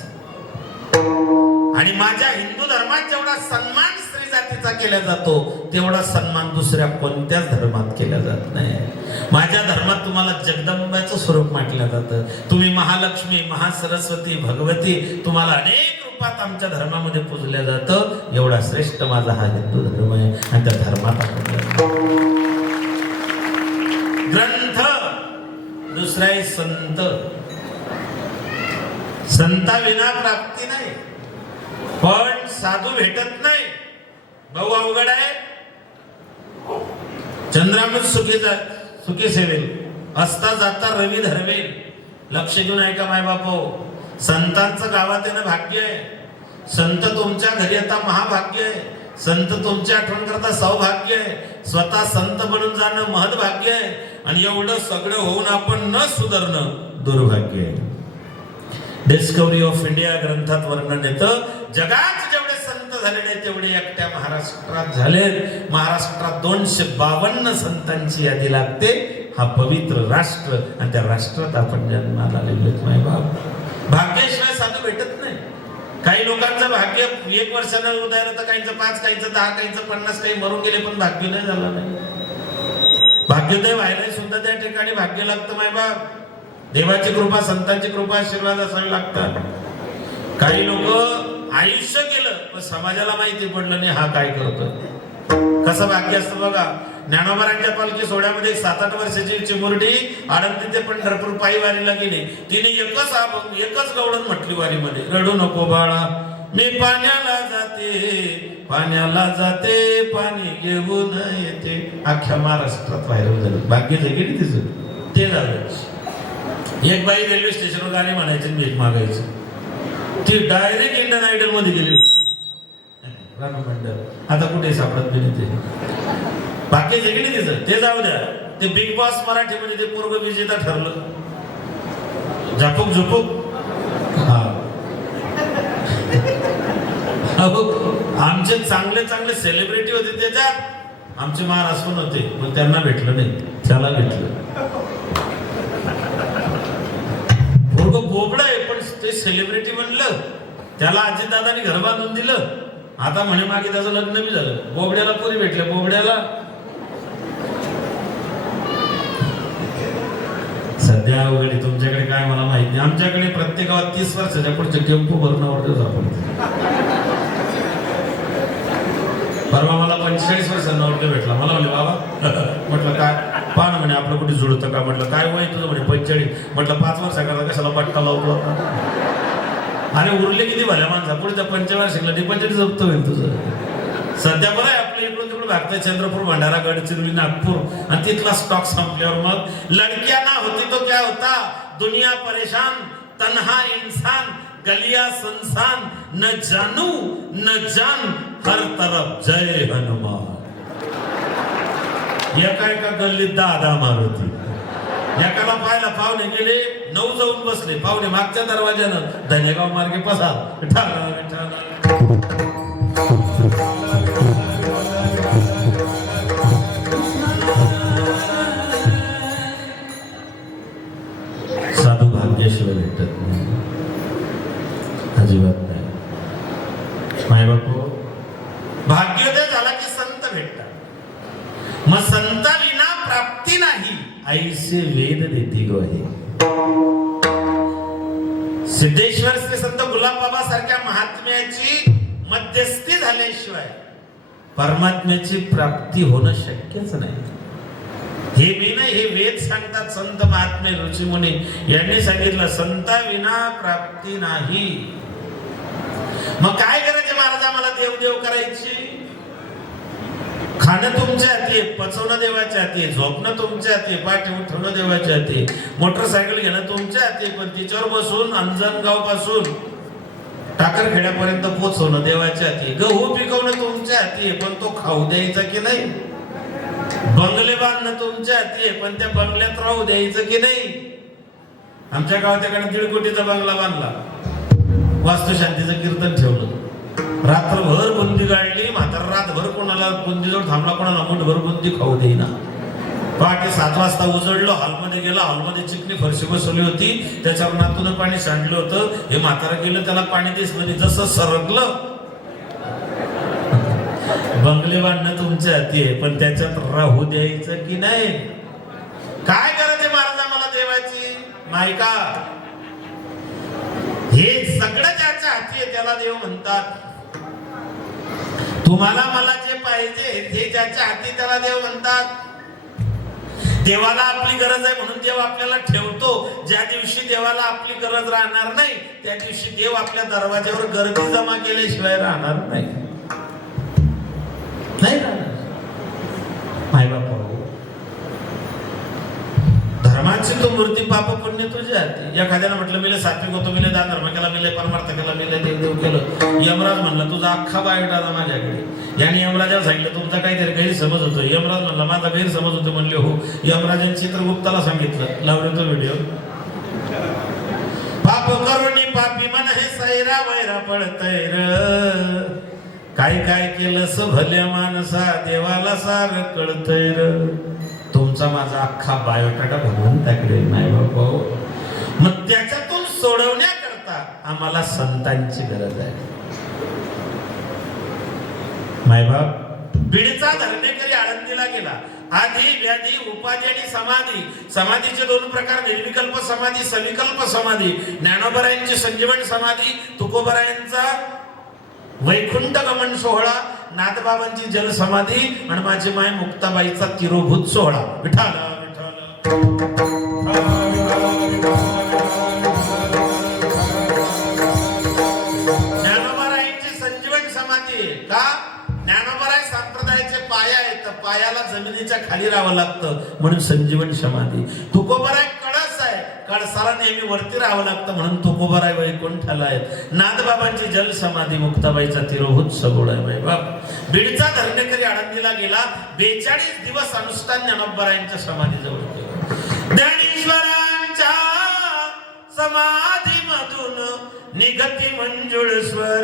आणि माझ्या हिंदू धर्मात जेवढा सन्मान स्त्री जातीचा केला जातो तेवढा सन्मान दुसऱ्या कोणत्याच धर्मात केला जात नाही. माझ्या धर्मात तुम्हाला जगदंबाचं स्वरूप म्हटलं जातं. तुम्ही महालक्ष्मी, महासरस्वती, भगवती, तुम्हाला अनेक रूपात आमच्या धर्मामध्ये पूजल्या जातं. एवढा श्रेष्ठ माझा हा हिंदू धर्म आहे आणि त्या धर्मात ग्रंथ, दुसरा आहे संत. संताविना प्राप्ती नाही, पण साधू भेटत नाही. भाऊ अवघड आहे. चंद्रामृत सुखी सेवेल, असता जाता रवी धरवेल. लक्ष घेऊन ऐका माय बापो, संतांचं गावात येणं भाग्य आहे. संत तुमच्या घरी आता महाभाग्य आहे. संत तुमची आठवण करता सौभाग्य आहे. स्वतः संत बनून जाणं महत्भाग्य आहे. आणि एवढं सगळं होऊन आपण न सुधारणं दुर्भाग्य आहे. डिस्कवरी ऑफ इंडिया ग्रंथात वर्णन येतं, जगात जेवढे संत झालेले तेवढे एकट्या महाराष्ट्रात झाले. महाराष्ट्रात 252 संतांची यादी लागते. हा पवित्र राष्ट्र आणि त्या राष्ट्रात आपण जन्माला आलेलो माय बाप. भाग्याशिवाय साधू भेटत नाही. काही लोकांचं भाग्य 1 वर्षानं उदाहरण, तर काहींचं 5, काहींचं 10, काहींचं 50, काही मरून गेले पण भाग्योदय झाला नाही. भाग्योदय व्हायला सुद्धा त्या ठिकाणी भाग्य लागतं माय बाप. देवाची कृपा, संतांची कृपा, आशीर्वाद असावे लागतात. काही लोक आयुष्य केलं पण समाजाला माहिती पडलं नाही हा काय करतो. कसं भाग्य असतं बघा. ज्ञानोबारांच्या पालखी सोहळ्यामध्ये 7-8 वर्षाची चिमुरडी आळंदी ते पंढरपूर पायी वारीला गेली. तिने एकच गवळण म्हटली वारीमध्ये, रडू नको बाळा, मी पाण्याला जाते, पाण्याला जाते, पाणी घेऊन येते. अख्ख्या महाराष्ट्रात व्हायरल झालं. भाग्य जे गेली तिचं ते झालं. एक बाई रेल्वे स्टेशनवर गाणी म्हणायची, भीक मागायची. ती डायरेक्ट इंडियन आयडल मध्ये गेली होती. आता कुठे सापडत नाही ते. बाकी जगली तिचं ते जाऊ द्या. ते बिग बॉस मराठी मध्ये ते पूर्व विजेता ठरलं. झापूक झुपूक. आमचे चांगले चांगले सेलिब्रिटी होते त्याच्यात. आमचे महाराष्ट्र होते पण त्यांना भेटलं नाही, त्याला भेटलं. बोबडा आहे पण ते सेलिब्रिटी म्हणलं. त्याला अजितदादांनी घर बांधून दिलं. आता म्हणे मागे त्याचं लग्न बी झालं. बोबड्याला पुरी भेटले. बोबड्याला सध्या वगैरे तुमच्याकडे काय मला माहित नाही. आमच्याकडे प्रत्येक गावात 30 वर्षाच्या पुढचे टेम्पो भरून आवडतो आपण. परवा मला 45 वर्षांना नवरदेव भेटला. मला म्हणले बाबा, म्हटलं काय पान म्हणे आपलं कुठे जुळतं का. म्हटलं काय वय तुझं म्हणे 45. म्हटलं 5 वर्षाकरता कशाला पट्टा लावतो. आणि उरले किती भल्या माणसा पुढे 45 शिकला डिपॉझिट जप्त होईल तुझं. सध्या बरं आहे आपलं इकडून तिकडून भागतंय. चंद्रपूर, भंडारा, गडचिरोली, नागपूर आणि तिथला स्टॉक संपल्यावर मग लडक्या ना होती तो क्या होता. दुनिया परेशान, तन्हा इंसान, गलिया सुनसान, न जानू न जान, हर तरफ जय हनुमान. एका गल्लीत 10 मारुती. एकाला पाहायला पाहुणे गेले, 9 जाऊन बसले. पाहुणे मागच्या दरवाज्यानं धनेगाव मार्गे पसार. साधू भाग्यशिवाय भेटत नाही, अजिबात नाही. माय बापू, भाग्योदय झाला की संत भेटतात. मग नाही ऐसे वेद देती गो हे. सिद्धेश्वर श्री संत गुलाब बाबा सारख्या महात्म्याची मध्यस्थी झाल्याशिवाय परमात्म्याची प्राप्ती होणं शक्यच नाही. हे मी नाही, हे वेद सांगतात. संत महात्मे ऋषी मुनी यांनी सांगितलं, संता विना प्राप्ती नाही. मग काय करायचे महाराज आम्हाला देवदेव करायची? खाणं तुमच्या हाती आहे, पचवणं देवाच्या हाती आहे, झोपणं तुमच्या हाती आहे, पाठ उठवणं देवाच्या हाती आहे, मोटरसायकल घेणं तुमच्या हाती आहे, पण तिच्यावर बसून अंजनगाव पासून टाकरखेड्यापर्यंत पोहोचवणं देवाच्या हाती आहे. गहू पिकवणं तुमच्या हाती आहे, पण तो खाऊ द्यायचा की नाही. बंगले बांधणं तुमच्या हाती आहे, पण त्या बंगल्यात राहू द्यायचं की नाही. आमच्या गावात एकाने 1.5 कोटीचा बंगला बांधला, वास्तुशांतीचं कीर्तन ठेवलं, रात्रभर बुंदी गाळली, म्हातारा रातभर कोणाला बुंदीजवळ थांबला, कोणाला मुठभर बुंदी खाऊ देईना. पहाटे 7 वाजता उजळलो, हॉलमध्ये गेला, हॉलमध्ये चिकनी फरशी बसवली होती, त्याच्यावर नातून पाणी सांडलं होतं. हे म्हातारा गेलं, त्याला पाणी दिस म्हणजे जसं सरकलं. बंगले बांधणं तुमच्या हाती आहे, पण त्याच्यात राहू द्यायचं की नाही. काय करायचे महाराज आम्हाला देवाची मायका? हे सगळं ज्याच्या हाती आहे त्याला देव म्हणतात. तुम्हाला मला जे पाहिजे हे ज्याच्या हाती त्याला देव म्हणतात. देवाला आपली गरज आहे म्हणून देव आपल्याला ठेवतो. ज्या दिवशी देवाला आपली गरज राहणार नाही त्या दिवशी देव आपल्या दरवाज्यावर गर्दी जमा केल्याशिवाय राहणार नाही. नाही राहणार. माय बापा, धर्माची तो मूर्ती पाप पुण्य तुझ्या हाती. एखाद्यानं म्हटलं मिले सात्विक होतो, मिले दान धर्म केला, मिले परमार्थ केला, मिले देवदेव केलं. यमराज म्हणला तुझा अख्खा बायोडाटा माझ्याकडे. याने यमराजाला सांगितलं तुमचा काहीतरी गैरसमज होतो. यमराज म्हणला माझा गैरसमज होतो. म्हणले हो. यमराजांनी चित्रगुप्ताला सांगितलं, लावले तो व्हिडिओ. पाप करुणी पापी मन हे सैरा वैरा पडतय र. काय काय केलंस भल्या माणसा देवाला सार कळतय र. तुमचा माझा अख्खा बायोडाटा भगवंताकडे नाही बाबा. मग त्याच्यातून सोडवण्याकरता आम्हाला संतांची गरज आहे. मायबाप बीडचा धर्मेकरी आळंदीला गेला. आधी व्याधी उपाधी आणि समाधी. समाधीचे 2 प्रकार, निर्विकल्प समाधी, सविकल्प समाधी. ज्ञानोबरायांची संजीवन समाधी, तुकोबरायांचा वैकुंठ गमन सोहळा, नाथबाबांची जल समाधी आणि माझी माय मुक्ताबाईचा तिरोभूत सोहळा. विठाल ज्ञानोबरायांची संजीवन समाधी. का? ज्ञानोबराय संप्रदायाचे पाया आहेत, पायाला जमिनीच्या खाली राहावं लागतं म्हणून संजीवन समाधी. तुकोबराय कळस आहे, कळसाला नेहमी वरती राहावं लागतं म्हणून तुकोबराय वैकुंठाला आहेत. नाथबाबांची जल समाधी, मुक्ताबाईचा तिरोभूत सोहळा आहे. बाप बीडचा धर्मेकरी आळंदीला गेला. 42 दिवस अनुष्ठान ज्ञानोबरायांच्या समाधीजवळ केलं. ज्ञानेश्वरांच्या समाधीमधून निघती मंजुळ स्वर.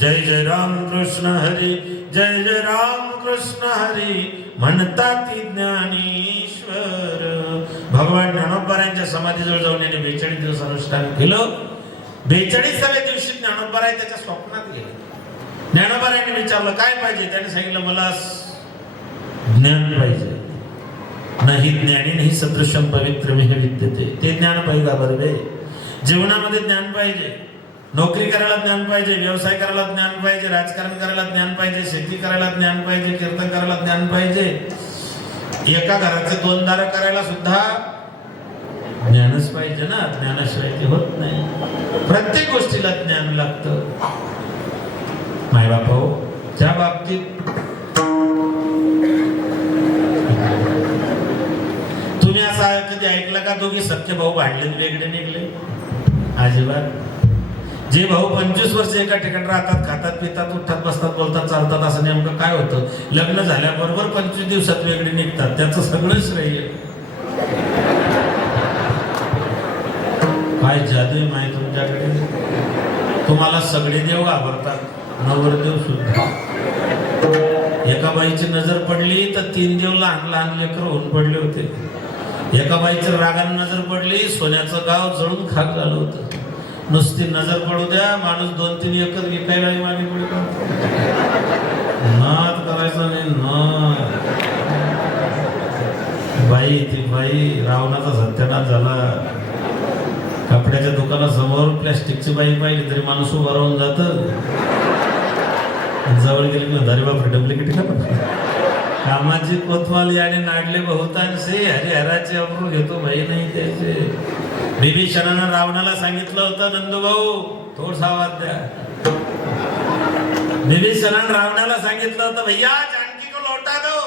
जय जय राम कृष्ण हरी, जय जय राम कृष्ण हरी म्हणतात ज्ञानेश्वर. भगवान ज्ञानोबरायांच्या समाधीजवळ जाऊन याने 42 दिवस अनुष्ठान केलं. 42व्या दिवशी ज्ञानोबराय त्याच्या स्वप्नात गेले. ज्ञानोबरायांनी विचारलं काय पाहिजे? त्याने सांगितलं मला ज्ञान पाहिजे. नाही ज्ञानी नाही सदृशम पवित्रमिह विद्यते. ते ज्ञान पाहिजे का बरं? जीवनामध्ये ज्ञान पाहिजे. नोकरी करायला ज्ञान पाहिजे, व्यवसाय करायला ज्ञान पाहिजे, राजकारण करायला ज्ञान पाहिजे, शेती करायला ज्ञान पाहिजे, कीर्तन करायला ज्ञान पाहिजे. एका घराचे 2 दार करायला सुद्धा ज्ञानच पाहिजे ना. ज्ञानाशिवाय ते होत नाही. प्रत्येक गोष्टीला ज्ञान लागतं. मायबाप हो, त्या बाबतीत तुम्ही असं कधी ऐकलं का दोघी सख्खे भाऊ भांडले वेगळे निघले? अजिबात. जे भाऊ 25 वर्ष एका ठिकाणी राहतात, खातात पितात, उठतात बसतात, बोलतात चालतात, असं नेमकं काय होतं? लग्न झाल्याबरोबर 25 दिवसात वेगळे निघतात. त्याचं सगळं श्रेय काय जादू आहे माय तुमच्याकडे. तुम्हाला सगळे देव घाबरतात, नवरदेव सुद्धा. एका बाईची नजर पडली तर 3 देव लहान लहान लेकर होऊन पडले होते. एका बाईच्या रागाने नजर पडली, सोन्याचं गाव जळून खाक झालं होतं. नुसती नजर पडू द्या, माणूस 2-3 एकर विकायला मागे पुढे नाद करायचा नाही. ती बाई रावणाचा सत्यानाश झाला. कपड्याच्या दुकानासमोर प्लॅस्टिकची बाई पाहिली तरी माणूस उभा राहून जात. जवळ गेले की अरे बापरे डुप्लिकेट का पण कामाची कोतवाली आणि नाडले बहुतांशी हरिहराचे अप्रू घेतो भाई नाही त्याचे. विभीषणानं रावणाला सांगितलं होतं नंदूभाऊ थोडसा आवाज द्या. विभीषणानं रावणाला सांगितलं होतं भैया जानकी को लौटा दो.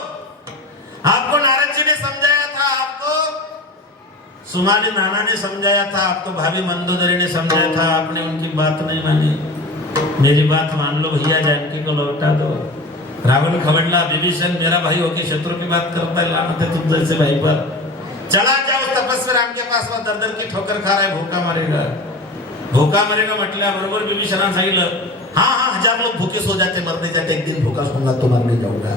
आपको नारद जी ने समझाया था, आपको सुमाली नाना ने समझाया था, आपको भाभी मंदोदरी ने समझाया था, आपने उनकी बात नहीं मानी. मेरी बात मान लो भैया जानकी को लौटा दो. रावण खबरला विभीषण मेरा भाई होके शत्रु की बात करता है, लानत है तुम जैसे भाई पर. चला जाओ तपस्वी राम के पास, वह दर दर की ठोकर खा रहा है, भूखा मरेगा. भूखा मरेगा म्हटल्याबरोबर विभीषणाने सांगितलं हाँ हजार लोग भूखे सो जाते मरने जाते, एक दिन भूखा सोऊंगा तो मरने जाऊंगा.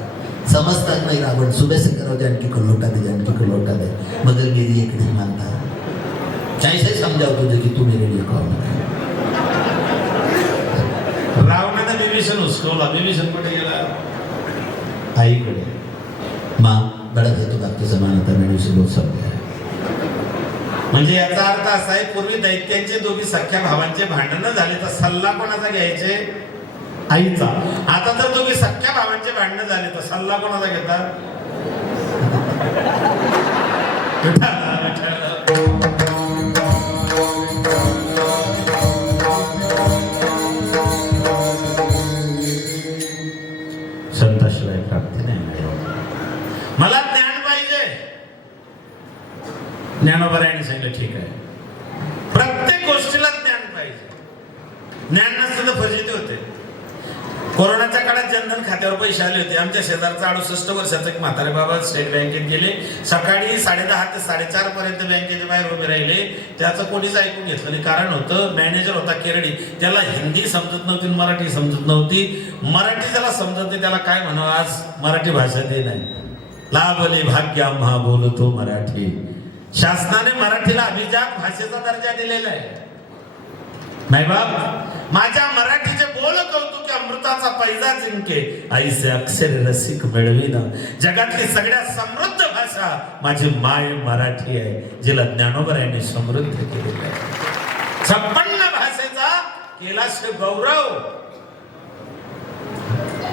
समझता नहीं रावण, सुबह से करो जानकी को लौटा दे, जानकी को लौटा दे, मगर मेरी एक नहीं मानता. कैसे समझाओ तुझे कि तू मेरे लिए कौन है. रावणाने विभीषण हुसकवला. विभीषण कुठे गेला? आईकडे. माँ बड़ा है तो बाप की समानता मैंने उसे बहुत समझाया. म्हणजे याचा अर्थ असा आहे पूर्वी दैत्यांचे दोघी सख्या भावांचे भांडणं झाले तर सल्ला कोणाचा घ्यायचे? आईचा. आता जर दोघी सख्या भावांचे भांडणं झाले तर सल्ला कोणाचा घेतात? संताशिवाय प्राप्ती नाही. मला ज्ञान पाहिजे. ज्ञानोबरायांनी सांगितलं ठीक आहे, प्रत्येक गोष्टीला ज्ञान पाहिजे. ज्ञान नसतं तर फजिती होते. कोरोनाच्या काळात जनधन खात्यावर पैसे आले होते. आमच्या शेजारचा 68 वर्षाचा एक म्हातारे बाबा स्टेट बँकेत गेले. सकाळी 10:30 ते 4:30 पर्यंत बँकेच्या बाहेर उभे राहिले. त्याचं कोणीच ऐकून घेतलं नाही. कारण होतं मॅनेजर होता केरडी, त्याला हिंदी समजत नव्हती, मराठी समजत नव्हती. मराठी त्याला समजत नाही, त्याला काय म्हणावं आज मराठी भाषा दे नाही. लाभले भाग्य आम्हा बोलतो मराठी. शासनाने मराठीला अभिजात भाषेचा दर्जा दिलेला आहे. नाही बाप माझ्या मराठीचे बोल कौतुके अमृताचा पैजा जिंके, ऐसे अक्षर रसिक मिळविना. जगातली सगळ्यात समृद्ध भाषा माझी माय मराठी आहे, जिला ज्ञानोबरायांनी समृद्ध केलेली आहे. 56 भाषेचा केलास गौरव.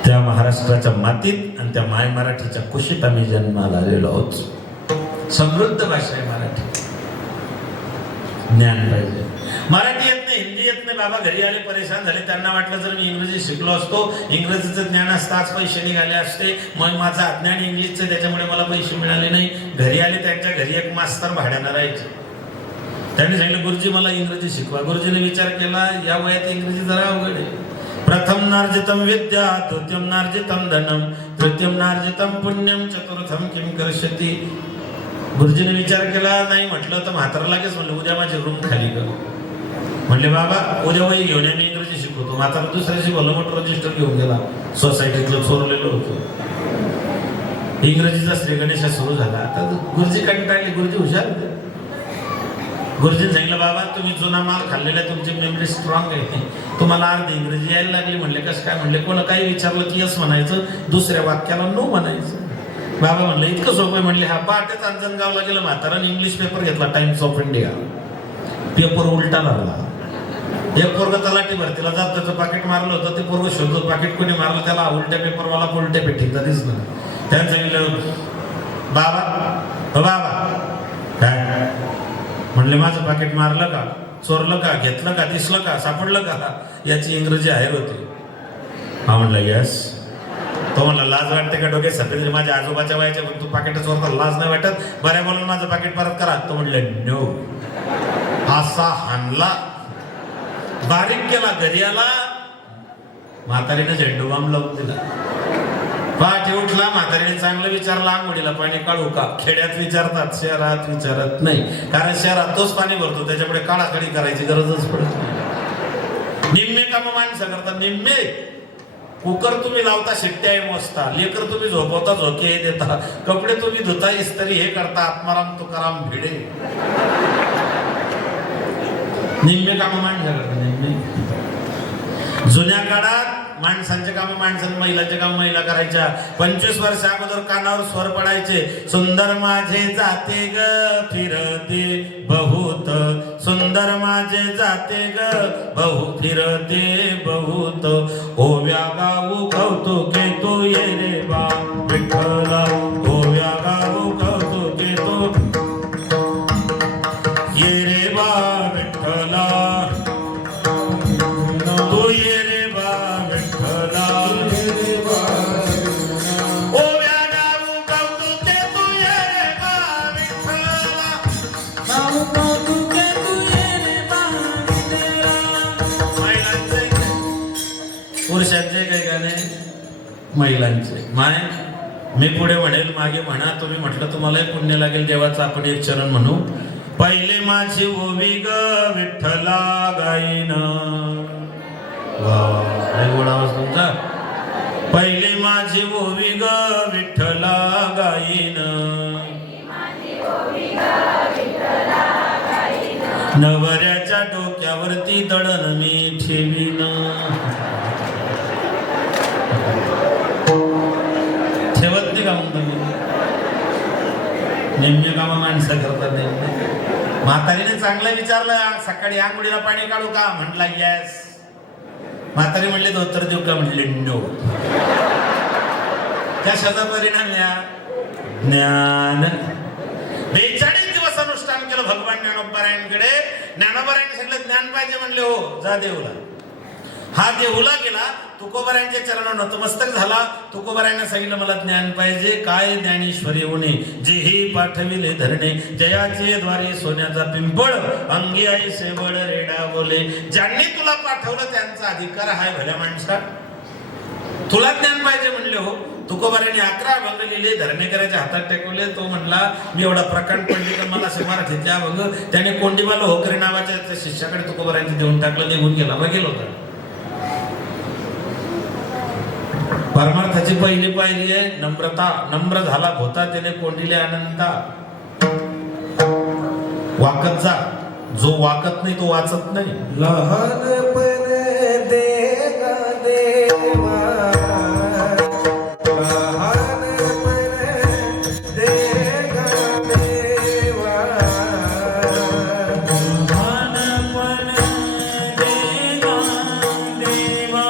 त्या महाराष्ट्राच्या मातीत आणि त्या माय मराठीच्या कुशीत आम्ही जन्माला आलेलो आहोत. समृद्ध भाषा आहे मराठी. ज्ञान पाहिजे. मराठी येत नाही, हिंदी येत नाही. बाबा घरी आले परेशान झाले. त्यांना वाटलं जर मी इंग्रजी शिकलो असतो, इंग्रजीचं ज्ञान असतं आज पैसे निघाले असते. मग माझं अज्ञान इंग्लिशचं, त्याच्यामुळे मला पैसे मिळाले नाही. घरी आले, त्यांच्या घरी एक मास्तर भाड्यानं राहायचे. त्यांनी सांगितलं गुरुजी मला इंग्रजी शिकवा. गुरुजीने विचार केला या वयात इंग्रजी जरा अवघड आहे. प्रथम नार्जितम विद्या, द्वितीयम नार्जितम धनम, तृतीयम नार्जितम पुण्यम, चतुर्थम किम कर्षति. गुरुजीने विचार केला. नाही म्हटलं तर म्हातारा लागेच म्हणलं उद्या माझी रूम खाली कर. म्हणले बाबा उद्या वही घेऊन मी इंग्रजी शिकवतो. म्हातारा दुसऱ्या दिवशी भलं मोठं रजिस्टर घेऊन गेला. सोसायटीतलं चोरलेलं होतं. इंग्रजीचा श्री गणेशा सुरू झाला. आता गुरुजी कंटाळले, गुरुजी हुशार होते. गुरुजीने सांगितलं बाबा तुम्ही जुना माल खाल्लेला, तुमची मेमरी स्ट्रॉंग आहे, तुम्हाला अर्धी इंग्रजी यायला लागली. म्हणले कसं काय? म्हणले कोण काही विचारलं की यस म्हणायचं, दुसऱ्या वाक्याला नो म्हणायचं. बाबा म्हणलं इतकं सोपं आहे. म्हणले हा पहाटेच अंजनगावला गेलं म्हाताराने इंग्लिश पेपर घेतला टाइम्स ऑफ इंडिया. पेपर उलटा लागला. एक पोरग तलाठी भरतीला जात त्याचं पाकिट मारलं होतं. ते पोरग शोधलं पाकिट कोणी मारलं, त्याला उलट्या पेपरवाला उलट्या पेटीचा दिसला. त्याने सांगितलं बाबा काय? म्हणले माझं पाकिट मारलं का, चोरलं का, घेतलं का, दिसलं का, सापडलं का? याची इंग्रजी आहे होती. हा म्हणलं यस. तो म्हणला लाज वाटते का डोके सफेद माझ्या आजोबाच्या वयाच्या, तू पाकिट चोरता लाज नाही वाटत? बऱ्या बोलून माझं पाकिट परत करा. तो म्हणले नो. असा हाणला, बारीक केला. घरी आला, म्हातारीने झेंडू बाम लावून दिला. पहाटे उठला, म्हातारीने चांगलं विचारलं आंघोळीला पाणी काढू का? खेड्यात विचारतात, शहरात विचारत नाही. कारण शहरात तोच पाणी भरतो, त्याच्यामुळे काढाकाढी करायची गरजच पडत नाही. निम्मे काम माणसं करतात. निम्मे कुकर तुम्ही लावता, शिट्ट्या मोजता, लेकर तुम्ही झोपवता, झोके हे देता, कपडे तुम्ही धुता, इस्त्री हे करता. आत्माराम तुकाराम भिडे. निम्मे काम माणसं करतात. निम्मे. जुन्या काळात माणसांचे काम माणसांनी, महिलांचे काम महिला करायच्या. 25 वर्ष अगोदर कानावर स्वर पडायचे, सुंदर माझे जाते ग फिरते बहुत, सुंदर माझे जाते ग बहु फिरते बहुत, ओव्या गाऊ कौतुके तू ये रे बा विठ्ठला, ओव्या गाऊ कौतुके तू ये रे बा विठ्ठला, तू ये रे बा विठ्ठला, ओव्या गाऊ कौतुके तू ये रे बा विठ्ठला, गाऊ कौतुके तू ये रे बा विठ्ठला. महिलांचे पुरुषांचे काही गाणे, महिलांचे. माय मी पुढे म्हणेल, मागे म्हणा, तुम्ही म्हटलं तुम्हालाही पुण्य लागेल देवाचं. आपण एक चरण म्हणू. पहिले माझी ओवी ग विठ्ठला गाईन, गोड आवाज तुमचा. पहिले माझी ओवी ग विठ्ठला गाईन, नवऱ्याच्या डोक्यावरती दळण मी ठेवीन. ठेवत नाही का मग तुम्ही? निम्मे कामं माणसं करतात. नेमके म्हातारीने चांगलं विचारलं, सकाळी आंघोळीला पाणी काढू का? म्हटला येस. म्हातारी म्हणले धोतर देऊ का? म्हटले नो. कशाचा परिणाम या? ज्ञान. 42 दिवस अनुष्ठान केलं भगवान ज्ञानोबारायांकडे. ज्ञानोबारायांनी सांगितलं ज्ञान पाहिजे, म्हणले हो जा देऊला. हा देऊला गेला, तुकोबारायांच्या चरणावर नतमस्तक झाला. तुकोबारायांना सांगितलं मला ज्ञान पाहिजे. काय ज्ञानेश्वरी होणे, जेही पाठविले धरणे, जयाचे द्वारे सोन्याचा पिंपळ, अंगी आई सेवळ रेडा बोले. ज्यांनी तुला पाठवलं त्यांचा अधिकार आहे भल्या माणसा. तुला ज्ञान पाहिजे म्हणले हो. तुकोबारायांनी 11 अभंग लिहिले, धरणेकराच्या हातात टेकवले. तो म्हणला मी एवढा प्रकांड पंडित, मला असे मराठीतले अभंग. त्याने कोंडीबाला होकरे नावाच्या शिष्याकडे तुकोबारायांनी देऊन टाकलं, निघून गेला. मग गेलो होता. परमार्थाची पहिली पायरी आहे नम्रता. नम्र झाला होता त्याने कोंडिले अनंता. वाकत जा, जो वाकत नाही तो वाचत नाही. लहानपणे देगा देवा, लहानपणे देगा देवा, लहानपणे देगा देवा,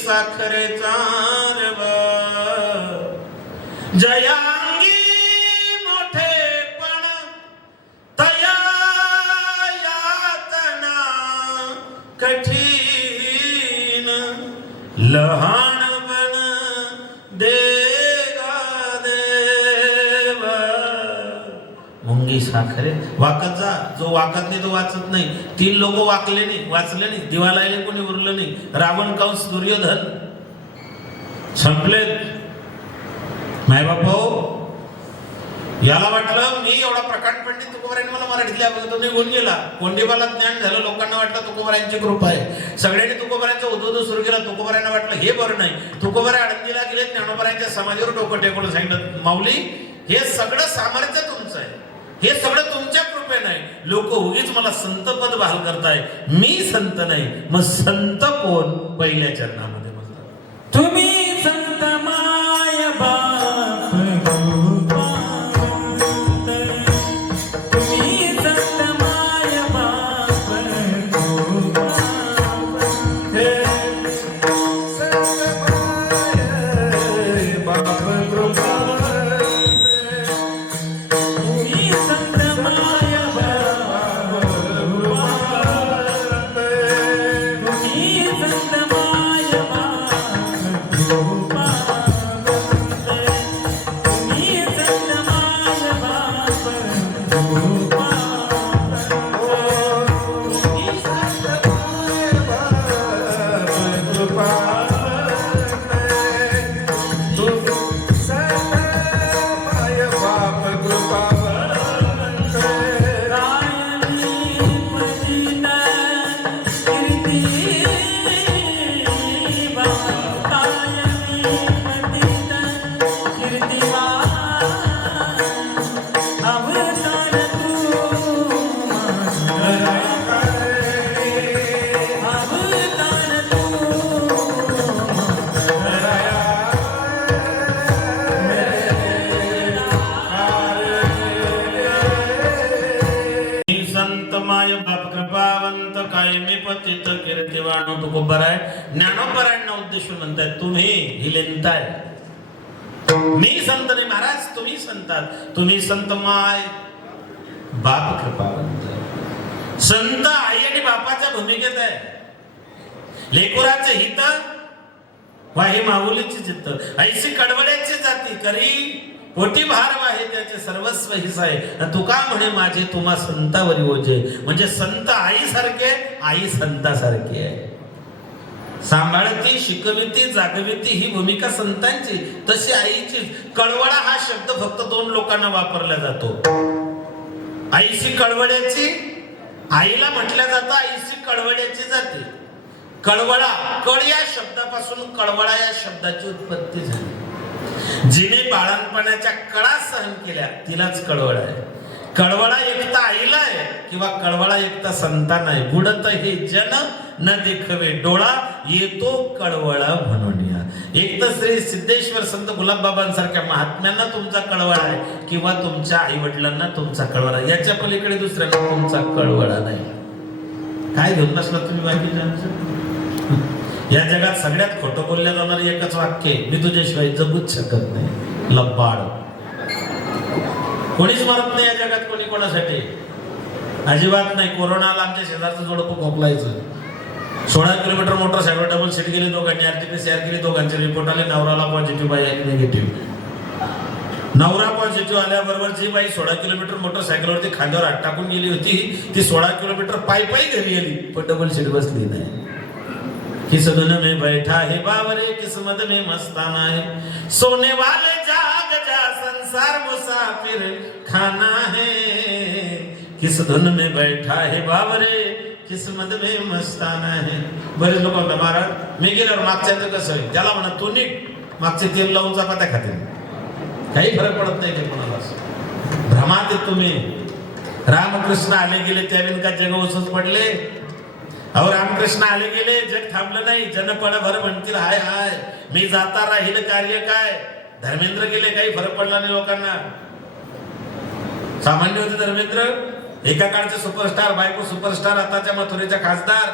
साखरेचा रवा जयांगी मोठेपण तया यातना कठीण लहानपण साखर आहे. वाकत जा. जो वाकत नाही तो वाचत नाही. 3 लोक वाचले नाही. दिवा लायले कोणी उरलं नाही. रावण, कंस, दुर्योधन संपलेत. माय बापा, याला वाटलं मी एवढा प्रकांड पंडित तुकोबारायांनी मला मराठीतल्या तो निघून गेला. कोंडीबाला ज्ञान झालं. लोकांना वाटलं तुकोबारायांची कृपा आहे. सगळ्यांनी तुकोबारायांचा उद्योग सुरू केला. तुकोबारायांना वाटलं हे बरं नाही. तुकोबाराय आळंदीला गेले. ज्ञानोबारायांच्या समाधीवर डोकं टेकून सांगितलं, माऊली हे सगळं सामर्थ्य तुमचं आहे. हे सगळं तुमच्या कृपेने आहे. लोक उगीच मला संत पद बहाल करताय. मी संत नाही. मग संत कोण? पहिल्या चरणामध्ये म्हणतात, तुम्ही संत माय बाप गोपावंत, तुम्ही संत माय बाप गोपावंत, संत माय बाप कृपावंत, तुम्ही संत माय बाप गोपावंत, तुम्ही संत माय बाप गोपावंत, तुम्ही संत माय बाप गोपावंत, तुम्ही संत माय बाप कृपावंत, संत माय बाप कृपावंत, कायमी पतित कीर्ती कायमी पतित कीर्तिवान अवतार तू अवतार तू मी संत माय बाप कृपावंत कायमी पतित कीर्तिवान तुकोबाराय ज्ञानोबारायांना उद्देशून म्हणताय, तुम्ही ही लेनताय. मी संत नाही महाराज, तुम्ही संतात. तुम्ही संत माय बाप कृपावंत. संत आई आणि बापाच्या भूमिकेत आहे. लेकुराचे हित वाही माऊलीची चित्त. ऐशी कडवड्याची जाती करी पोटी भार वाहे त्याचे सर्वस्व हिस आहे. तुका म्हणे माझे तुम्हा संतावरी ओझे. म्हणजे संत आई सारखे, आई संतासारखी आहे. सांभाळती, शिकविती, जागविती ही भूमिका संतांची. तशी आईची. कळवळा हा शब्द फक्त 2 लोकांना वापरला जातो. आईशी कळवळ्याची, आईला म्हटलं जातं आईशी कळवळ्याची जाते. कळवळा, कळ या शब्दापासून कळवळा या शब्दाची उत्पत्ती झाली. जिने बाळणपणाच्या कळा सहन केल्या तिलाच कळवळा आहे. कळवळा एकता आईला आहे किंवा कळवळा एकता संतांना आहे. बुडत हे जन न देखवे डोळा, येतो कळवळा म्हणून या. एक तर श्री सिद्धेश्वर संत गुलाबबाबांसारख्या महात्म्यांना तुमचा कळवळा आहे किंवा तुमच्या आई वडिलांना तुमचा कळवळा. याच्या पलीकडे दुसऱ्यांना तुमचा कळवळा नाही. काय घेऊन बसला तुम्ही बाकीच्या? या जगात सगळ्यात खोटं बोलल्या जाणारे एकच वाक्य, मी तुझ्याशिवाय जगूच शकत नाही. लबाड. कोणीच मरत नाही या जगात कोणी कोणासाठी. अजिबात नाही. कोरोनाला आमच्या शेजारचं जोडपं खोकलायचं. 16 किलोमीटर मोटरसायकल डबल सीट गेली दोघांनी. RT-PCR केली. दोघांचे रिपोर्ट आले. नवराला पॉझिटिव्ह, बाई निगेटिव्ह. नवरा पॉझिटिव्ह आल्याबरोबर जी बाई 16 किलोमीटर मोटरसायकलवरती खांद्यावर हात टाकून गेली होती ती 16 किलोमीटर पायी घरी गेली, पण डबल सीट बसली नाही. किस धुन में बैठा है बावरे, किस्मत में मस्ताना है. सोने वाले जाग जा, संसार मुसाफिर खाना है. किस धुन में बैठा है बावरे, किस्मत में मस्ताना है. बरेच लोक म्हणतात महाराज मी गेल्यावर मागच्या कसं होईल. त्याला म्हणा तू नीट मागचे तेल लावून चपात्या खातील. काही फरक पडत नाही ते कोणाला. भ्रमात तुम्ही. रामकृष्ण आले गेले त्यावेळी का जग ओसच पडले. अहो रामकृष्ण आले गेले जग थांबलं नाही. जनपण भर म्हणतील हाय हाय, मी जाता राहील कार्य काय. धर्मेंद्र गेले काही फरक पडला नाही लोकांना. सामान्य होते धर्मेंद्र. एका काळचे सुपरस्टार, बायको सुपरस्टार, आताच्या मथुरेच्या खासदार.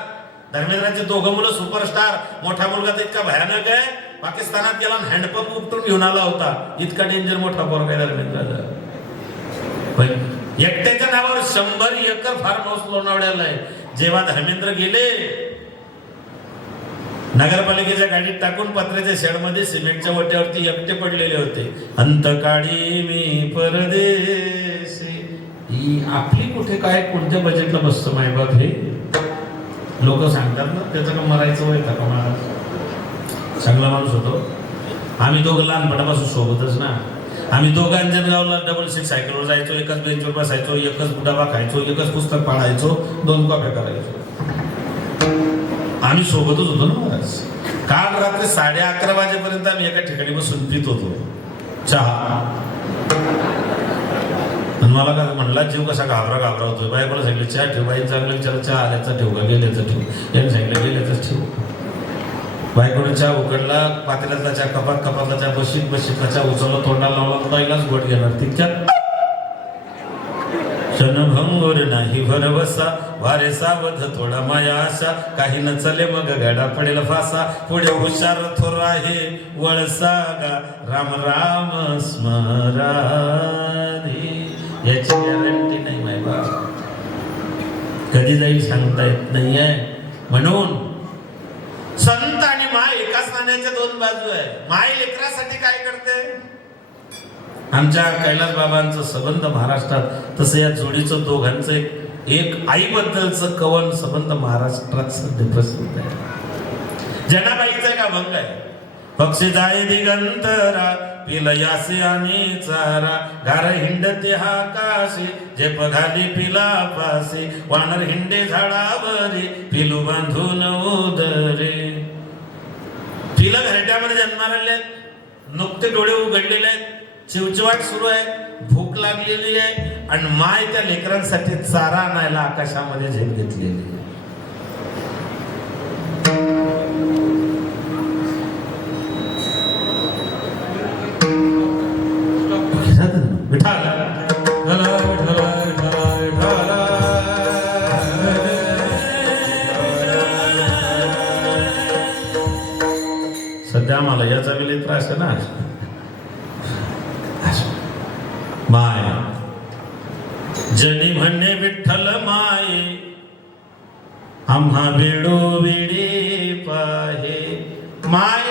धर्मेंद्राचे 2 मुलं सुपरस्टार. मोठा मुलगा तर इतका भयानक आहे, पाकिस्तानात गेला हँडपंप उपटून घेऊन आला होता. इतका डेंजर मोठा पोरगा आहे धर्मेंद्राचा. पण एकट्याच्या नावावर 100 एकर फार्म हाऊस लोणावळ्याला आहे. जेव्हा धर्मेंद्र गेले नगरपालिकेच्या गाडीत टाकून पत्र्याच्या शेडमध्ये सिमेंटच्या वट्यावरती एकटे पडलेले होते. अंतकाळी मी परदेशी की आपली कुठे काय कोणत्या बजेटला बसतं मायबाप हे लोक सांगतात ना, त्याचं का मरायचं वय का महाराज चांगला माणूस होतो. आम्ही दोघं लहानपणापासून सोबतच ना. आम्ही दोघं अंजनगावला डबल सीट सायकलवर जायचो, एकाच बेंचवर बसायचो, एकच डबा खायचो, एकच पुस्तक पाळायचो, 2 कॉफ्या करायचो. आम्ही सोबतच होतो ना महाराज. काल रात्री 11:30 वाजेपर्यंत आम्ही एका ठिकाणी बसून पित होतो चहा. आणि मला काय म्हणला जीव कसा घाबरा होतोय. बायकोला सांगितलं चहा ठेव, बाई चांगलं विचार चहा आल्याचा ठेव का गेल्याचा ठेव, यांनी सांगितलं गेल्याचाच ठेव. बायकोने चहा उकडला, पातेल्यातला चहा कपातला चहा बशीतला चहा उचलला, तोंडाला लावला, पहिलाच गोट घेणार तिच्यात क्षणभंगुर नाही भरवसा, वारे सावध थोडा माया आशा, काही न चले मग गडा पडेल फासा, पुढे हुशार थोर आहे वळसा गा, राम राम स्मराधी. याची गॅरंटी नाही माय बाप, कधी जाईल सांगता येत नाहीये. म्हणून संत आणि माय एकाच नाण्याच्या 2 बाजू आहे. माय लेकरासाठी काय करते? आमच्या कैलास बाबांचं संबंध महाराष्ट्रात, तसं या जोडीचं दोघांचं एक आईबद्दलचं कवन संबंध महाराष्ट्रात सध्या प्रसिद्ध आहे. जनाबाईचा एक अभंग आहे. पक्षी जाय दिगंतरा, पिलयासे आणि चारा, गार हिंडते आकाशी, जे पघाली पिला पासे, वानर हिंडे झाडावरी, पिलू बांधून उदरे. पिलं घरट्यामध्ये जन्माला आले, नुकते डोळे उघडलेले आहेत, चिवचिवाट सुरू आहे, भूक लागलेली आहे, आणि माय त्या लेकरांसाठी चारा आणायला आकाशामध्ये झेप घेतलेली आहे. सध्या मला याचा वेळी त्रास आहे ना. माय जनी म्हणणे विठ्ठल माये, आम्हा वेळोवेळी पाहे. माय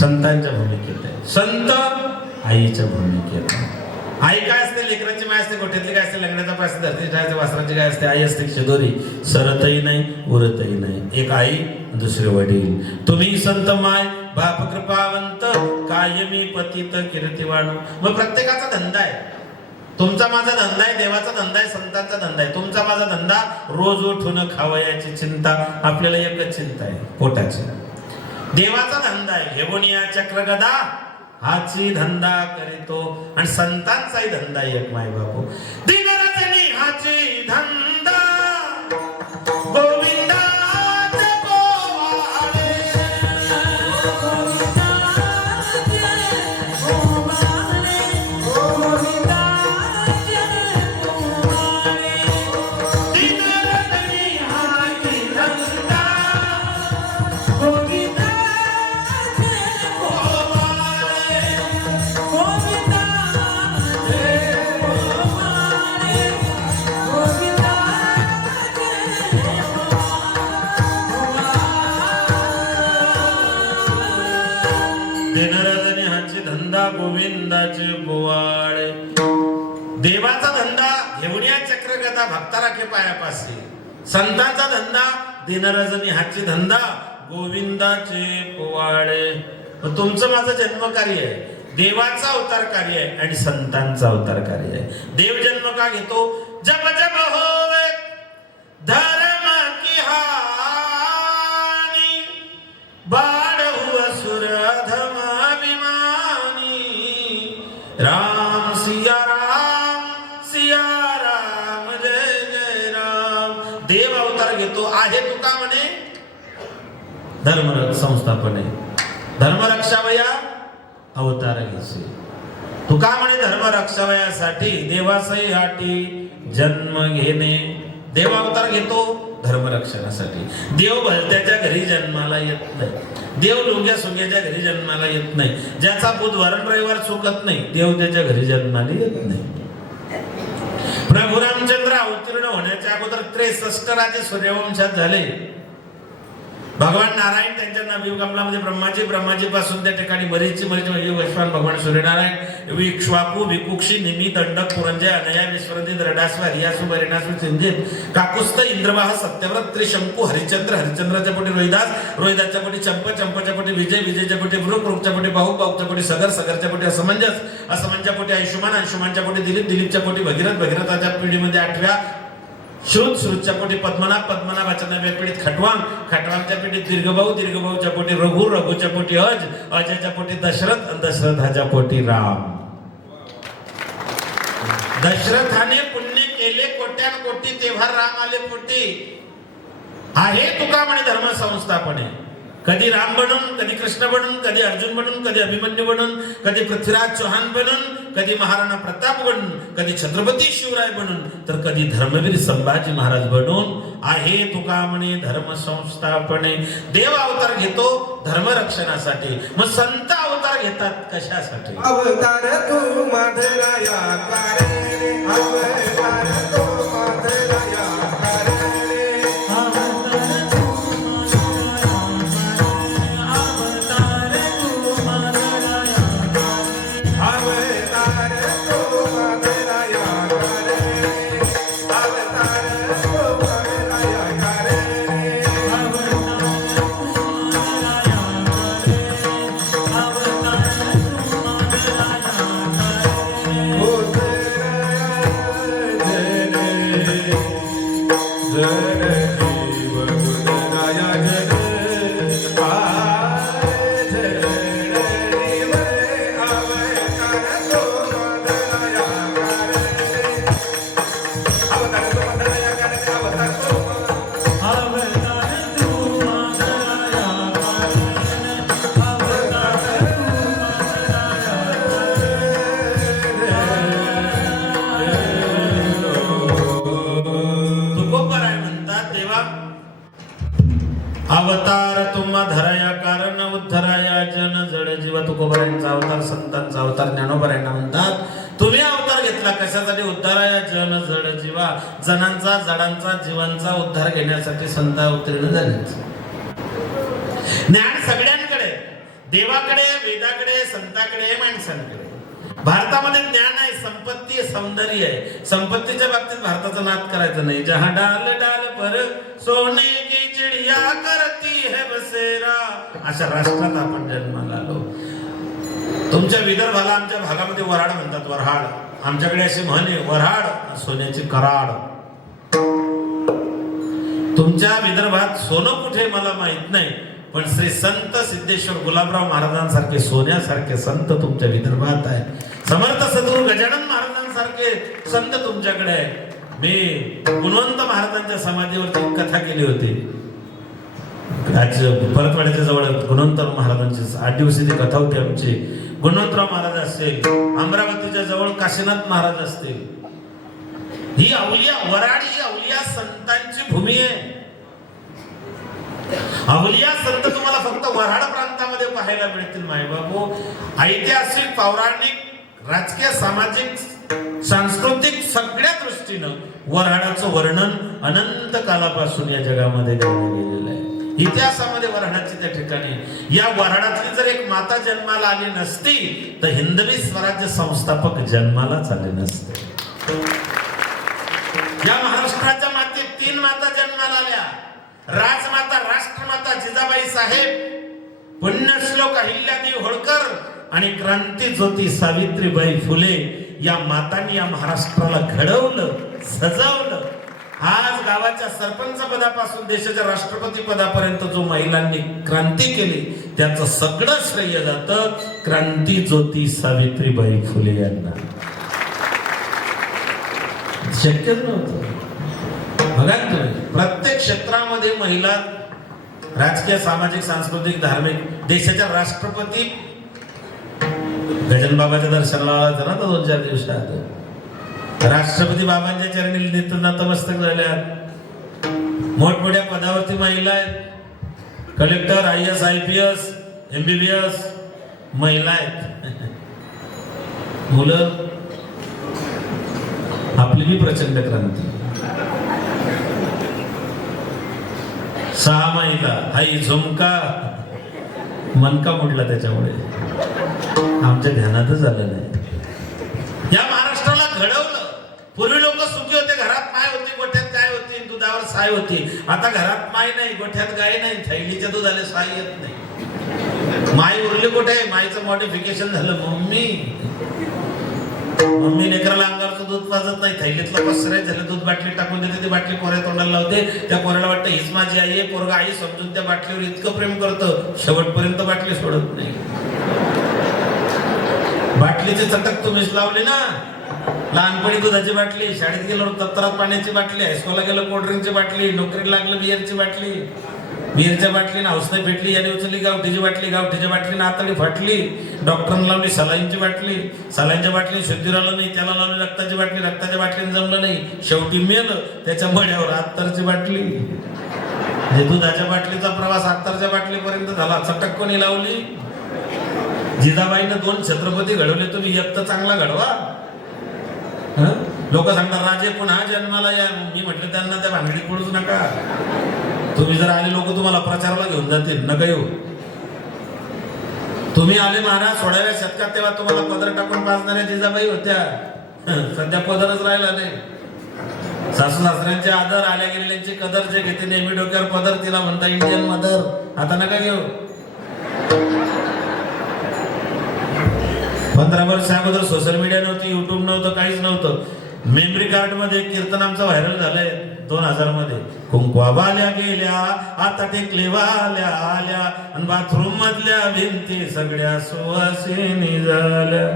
संतांच्या भूमिकेत आहे, संत आईच्या भूमिकेत आहे. आई काय असते? लेकरांची माय असते, गोठ्यातली काय असते? लग्नाचा पाय असते, धरती ठेवायचं, वासरांची काय असते? आई असते शिदोरी, सरतही नाही उरतही नाही. एक आई, दुसरे वडील. तुम्ही संत माय, बाप कृपावंत, कायमी पतित कीर्तिवाणू. मग प्रत्येकाचा धंदा आहे. तुमचा माझा धंदा आहे, देवाचा धंदा आहे, संतांचा धंदा आहे. तुमचा माझा धंदा रोज उठून खावयाची चिंता. आपल्याला एकच चिंता आहे, पोटाची. देवाचा धंदा आहे घेऊन या चक्र गदा, हाची धंदा करीतो. आणि संतांचाही धंदा आहे एक माय बापू. दिनरजनी हाची धंदा, गोविंदा गोविंदाचे पोवाडे. देवाचा धंदा घेऊन या चक्रगदा, भक्ता राखे पायापाशी. संतांचा धंदा दिनरजनी हाची धंदा, गोविंदाचे पोवाडे. तुमचं माझं जन्मकार्य आहे, देवाचा अवतार कार्य आहे आणि संतांचा अवतार कार्य आहे. देव जन्म का घेतो? जब जब होवे धर्म की हानी, बाढू असुर अधम अभिमानी. राम सिया राम, सिया राम, जय जय राम. देव अवतार घेतो. आहे तुका म्हणे धर्म संस्थापने, धर्म रक्षावया अवतार घेसे. तुका म्हणे धर्म रक्षावयासाठी देवासही हाटी जन्म घेणे. देव अवतार घेतो धर्म रक्षणासाठी. देव भलत्याच्या घरी जन्माला येत नाही, देव लुंग्या सुंग्याच्या घरी जन्माला येत नाही. ज्याचा बुधवार रविवार चुकत नाही, देव त्याच्या घरी जन्माला येत नाही. प्रभू रामचंद्र अवतीर्ण होण्याच्या अगोदर 63 राजे सूर्यवंशात झाले. भगवान नारायण त्यांच्या नवी कमलामध्ये ब्रह्माजी पासून त्या ठिकाणी मरीची म्हणजे वैश्वान भगवान सूर्यनारायण विक्ष्वाकू विकुक्षी निमी दंडक पुरंजय अनया विस्वरंदी द्रडास्व हरियासु बरिणासु चिंजित काकुस्त इंद्रवाह सत्यव्रत त्रिशंकू हरिश्चंद्राच्या पोटी रोहिदासच्या पोटी चंपाच्या पोटी विजयच्या पोटी वृकच्या पोटी बाहुच्या पोटी सगरच्या पोटी असमंच्या पोटी अंशुमानच्या पोटी दिलीपच्या पोटी भगीरथाच्या पिढीमध्ये 8व्या श्रुतच्या पोटी पद्मनाभाच्या 9व्या पिढीत खटवांगच्या पिढीत दीर्घभाऊच्या पोटी रघुच्या पोटी अजयच्या पोटी दशरथाच्या पोटी राम. दशरथाने पुण्य केले कोट्यान कोटी तेव्हा राम आले पोटी. आहे तुका म्हणे धर्म संस्थापने. कधी राम बनून, कधी कृष्ण बनून, कधी अर्जुन बनून, कधी अभिमन्यू बनून, कधी पृथ्वीराज चौहान बनून, कधी महाराणा प्रताप बनून, कधी छत्रपती शिवराय बनून, तर कधी धर्मवीर संभाजी महाराज बनून. आहे तुका म्हणे धर्म संस्थापने. देव अवतार घेतो धर्मरक्षणासाठी, मग संत अवतार घेतात कशासाठी? अवतार तू माधराया कारे, अवतार तू माधराया कारे. अवतार तुम्हा धराया कारण उद्धराया जन जड जीवा. तुकोबारायांचा अवतार, संतांचा अवतार ज्ञानोबारायांना म्हणतात. तुम्ही अवतार घेतला कशासाठी? उद्धाराया जन जड जीवा. जडांचा जीवांचा उद्धार घेण्यासाठी संत अवतीर्ण झाले. ज्ञान सगळ्यांकडे, देवाकडे, वेदाकडे, संताकडे, माणसांकडे. भारतामध्ये ज्ञान आहे, संपत्ती आहे, सौंदर्य आहे. संपत्तीच्या बाबतीत भारताचा नाद करायचा नाही. जहां डाल डाल पर सोने की चिडिया करती है बसेरा, अशा राष्ट्रात आपण जन्माला आलो. तुमच्या विदर्भाला आमच्या भागामध्ये वऱ्हाड म्हणतात. वऱ्हाड आमच्याकडे अशी म्हण आहे, वऱ्हाड सोन्याची कराड. तुमच्या विदर्भात सोनं कुठे मला माहित नाही, पण श्री संत सिद्धेश्वर गुलाबराव महाराजांसारखे सोन्यासारखे संत तुमच्या विदर्भात आहे. समर्थ सद्गुरू गजानन महाराजांसारखे संत तुमच्याकडे आहे. मी गुणवंत महाराजांच्या समाधीवरती कथा केली होती. आज परतवाड्याच्या जवळ गुणवंत महाराजांची 8 दिवसाची कथा होती आमची. गुणवंतराव महाराज असतील, अमरावतीच्या जवळ काशीनाथ महाराज असतील. ही अवलिया वराड, ही अवलिया संतांची भूमी आहे. अवलिया संत तुम्हाला फक्त वऱ्हाड प्रांतामध्ये पाहायला मिळतील मायबाबू. ऐतिहासिक, पौराणिक, राजकीय, सामाजिक, सांस्कृतिक सगळ्या दृष्टीनं वऱ्हाडाचं वर्णन अनंत कालापासून या जगामध्ये केलं गेलेलं आहे. इतिहासामध्ये वऱ्हाडाची त्या ठिकाणी, या वऱ्हाडातली जर एक माता जन्माला आली नसती तर हिंदवी स्वराज्य संस्थापक जन्मालाच आले नसते. या महाराष्ट्राच्या मातीत 3 माता जन्माला आल्या. राजमाता, राष्ट्रमाता जिजाबाई साहेब, पुण्यश्लोक अहिल्यादेवी होळकर आणि क्रांती ज्योती सावित्रीबाई फुले या मातांनी या महाराष्ट्राला घडवलं, सजवलं. आज गावाच्या सरपंच पदापासून देशाच्या राष्ट्रपती पदापर्यंत जो महिलांनी क्रांती केली त्याचं सगळं श्रेय जातं क्रांती ज्योती सावित्रीबाई फुले यांना. शक्यच नव्हतं. बघा तुम्ही, प्रत्येक क्षेत्रामध्ये महिला राजकीय, सामाजिक, सांस्कृतिक, धार्मिक. देशाच्या राष्ट्रपती गजानन बाबाच्या दर्शनाला आला ना 2-4 दिवसात. राष्ट्रपती बाबांच्या चरणी नतमस्तक झाल्यात. मोठमोठ्या पदावरती महिला आहेत. कलेक्टर, IAS, IPS, MBBS महिला आहेत. मुलं, आपली बी प्रचंड क्रांती. 6 महिला आई झुमका मनका मोडला त्याच्यामुळे आमच्या ध्यानातच आलं नाही. या महाराष्ट्राला घडवलं. पूर्वी लोक सुखी होते, घरात माय होती, गोठ्यात गाय होती, दुधावर साय होती. आता घरात माय नाही, गोठ्यात गाय नाही, थैलीच्या दुधाला साय येत नाही. माय उरली कुठे? मायचं मॉडिफिकेशन झालं मम्मी. मम्मी लेकराला अंगावरचं दूध पाजत नाही, थैलीतलं पसराय झालं, दूध बाटली टाकून देते, ती बाटली कोऱ्या तोंडाला लावते. त्या कोऱ्याला वाटतं हीच माझी आई आहे. पोरगा आई समजून त्या बाटलीवर इतकं प्रेम करतं, शेवटपर्यंत बाटली सोडत नाही. बाटलीची चटक तुम्हीच लावली ना. लहानपणी दुधाची बाटली, शाळेत गेलो दप्तरात पाण्याची बाटली, हायस्कूलला गेलो कोल्ड्रिंकची बाटली, नोकरीला लागलं बिअरची बाटली, बिअरच्या बाटलीनं हौसने फेटली, याने उचलली गावठीची बाटली, गावठीच्या बाटलीनं आतडी फाटली, डॉक्टरने लावली सलाईनची बाटली, सलाईनच्या बाटली शुद्धी राहिलं नाही, त्याला लावली रक्ताची बाटली, रक्ताच्या बाटलीने जमलं नाही, शेवटी मेलं. त्याच्या मड्यावर अत्तरची बाटली. म्हणजे दुधाच्या बाटलीचा प्रवास अत्तरच्या बाटलीपर्यंत झाला. चटक कोणी लावली? जिजाबाईनं 2 छत्रपती घडवले, तुम्ही एक तर चांगला घडवा. लोक सांगतात राजे पुन्हा जन्माला या. मी म्हटलं त्यांना त्या भांगडीत पडूच नका. तुम्ही जर आले लोक तुम्हाला प्रचाराला घेऊन जातील, नका येऊ. तुम्ही आले महाराज 16व्या शतकात, तेव्हा तुम्हाला पदर टाकून पाजणाऱ्या जिजाबाई होत्या. सध्या पदरच राहिला नाही. सासू सासऱ्यांचे आदर, आल्या गेलेल्यांची कदर, जे घेते नेहमी डोक्यावर पदर, तिला म्हणता इंडियन मदर. आता नका घेऊ. 15 वर्ष अगोदर सोशल मीडिया नव्हती, युट्यूब नव्हतं, काहीच नव्हतं. मेमरी कार्ड मध्ये कीर्तन आमचं व्हायरल झालंय 2000 मध्ये. कुंकवा बाल्या गेल्या, आता टेकले वाल्या आल्या, आणि बाथरूम मधल्या भिंती सगळ्या सुवासिनी झाल्या.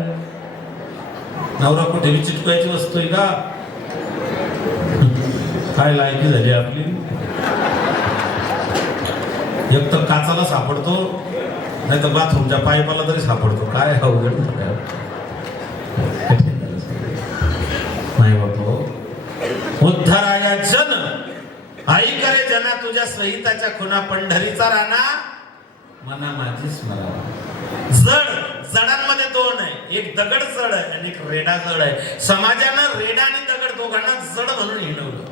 नवरा कुठे चिटकायची वस्तू आहे का? काय लायकी झाली आपली. एक तर काचाला सापडतो, नाही तर बाथरूमच्या पाईपाला तरी सापडतो. काय अवघड नाही बाबा. उद्धाराया जन आई करे जना, तुझ्या सहिताच्या खुना पंढरीचा राणा मना माझी स्मरा. जडांमध्ये 2 आहे, एक दगड जड आहे आणि एक रेडा जड आहे. समाजानं रेडा आणि दगड दोघांना जड म्हणून हिणवलं.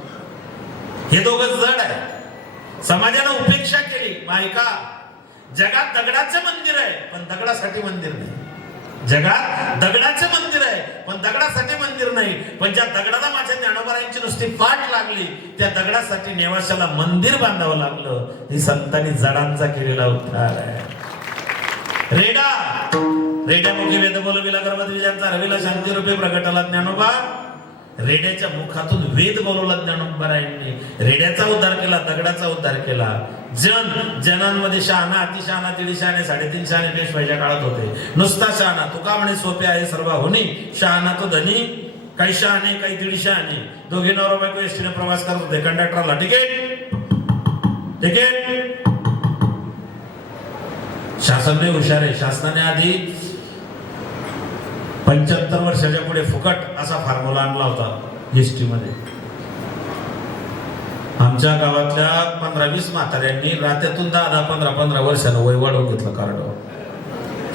हे दोघं जड आहे. समाजानं उपेक्षा केली. ऐका, जगात दगडाचं मंदिर आहे पण दगडासाठी मंदिर नाही. जगात दगडाचं मंदिर आहे पण दगडासाठी मंदिर नाही. पण ज्या दगडाला माझ्या ज्ञानोबारायांची नुसती पाठ लागली, त्या दगडासाठी नेवाशाला मंदिर बांधावं लागलं. ही संतांनी जडांचा केलेला उद्धार आहे. रेडा रेड्यामुखी वेद बोलविला गर्भद्विजांचा रविला शांती रूपे प्रगटाला ज्ञानोबा. रेड्याच्या मुखातून वेद बोलवला ज्ञानोबारायांनी. रेड्याचा उद्धार केला, दगडाचा उद्धार केला. जनांमध्ये शहाणा, अतिशहाणा, दीड शहाणे, 3.5 शहाणे पेशवाईच्या काळात होते. नुसता शहाणा, तुका म्हणे सोपे आहे सर्व होणी. शहाणा तो धनी, काही शहाणे काही दीड शहाणे. दोघे नवरा बायको एसटीने प्रवास करत होते. कंडक्टरला तिकीट तिकीट. शासन लय हुशार आहे. शासनाने आधी 75 वर्षाच्या पुढे फुकट असा फॉर्म्युला आणला होता एसटी मध्ये. आमच्या गावातल्या 15-20 म्हाताऱ्यांनी रात्यातून 10-15 वर्षानं वय वाढवून घेतलं कार्ड.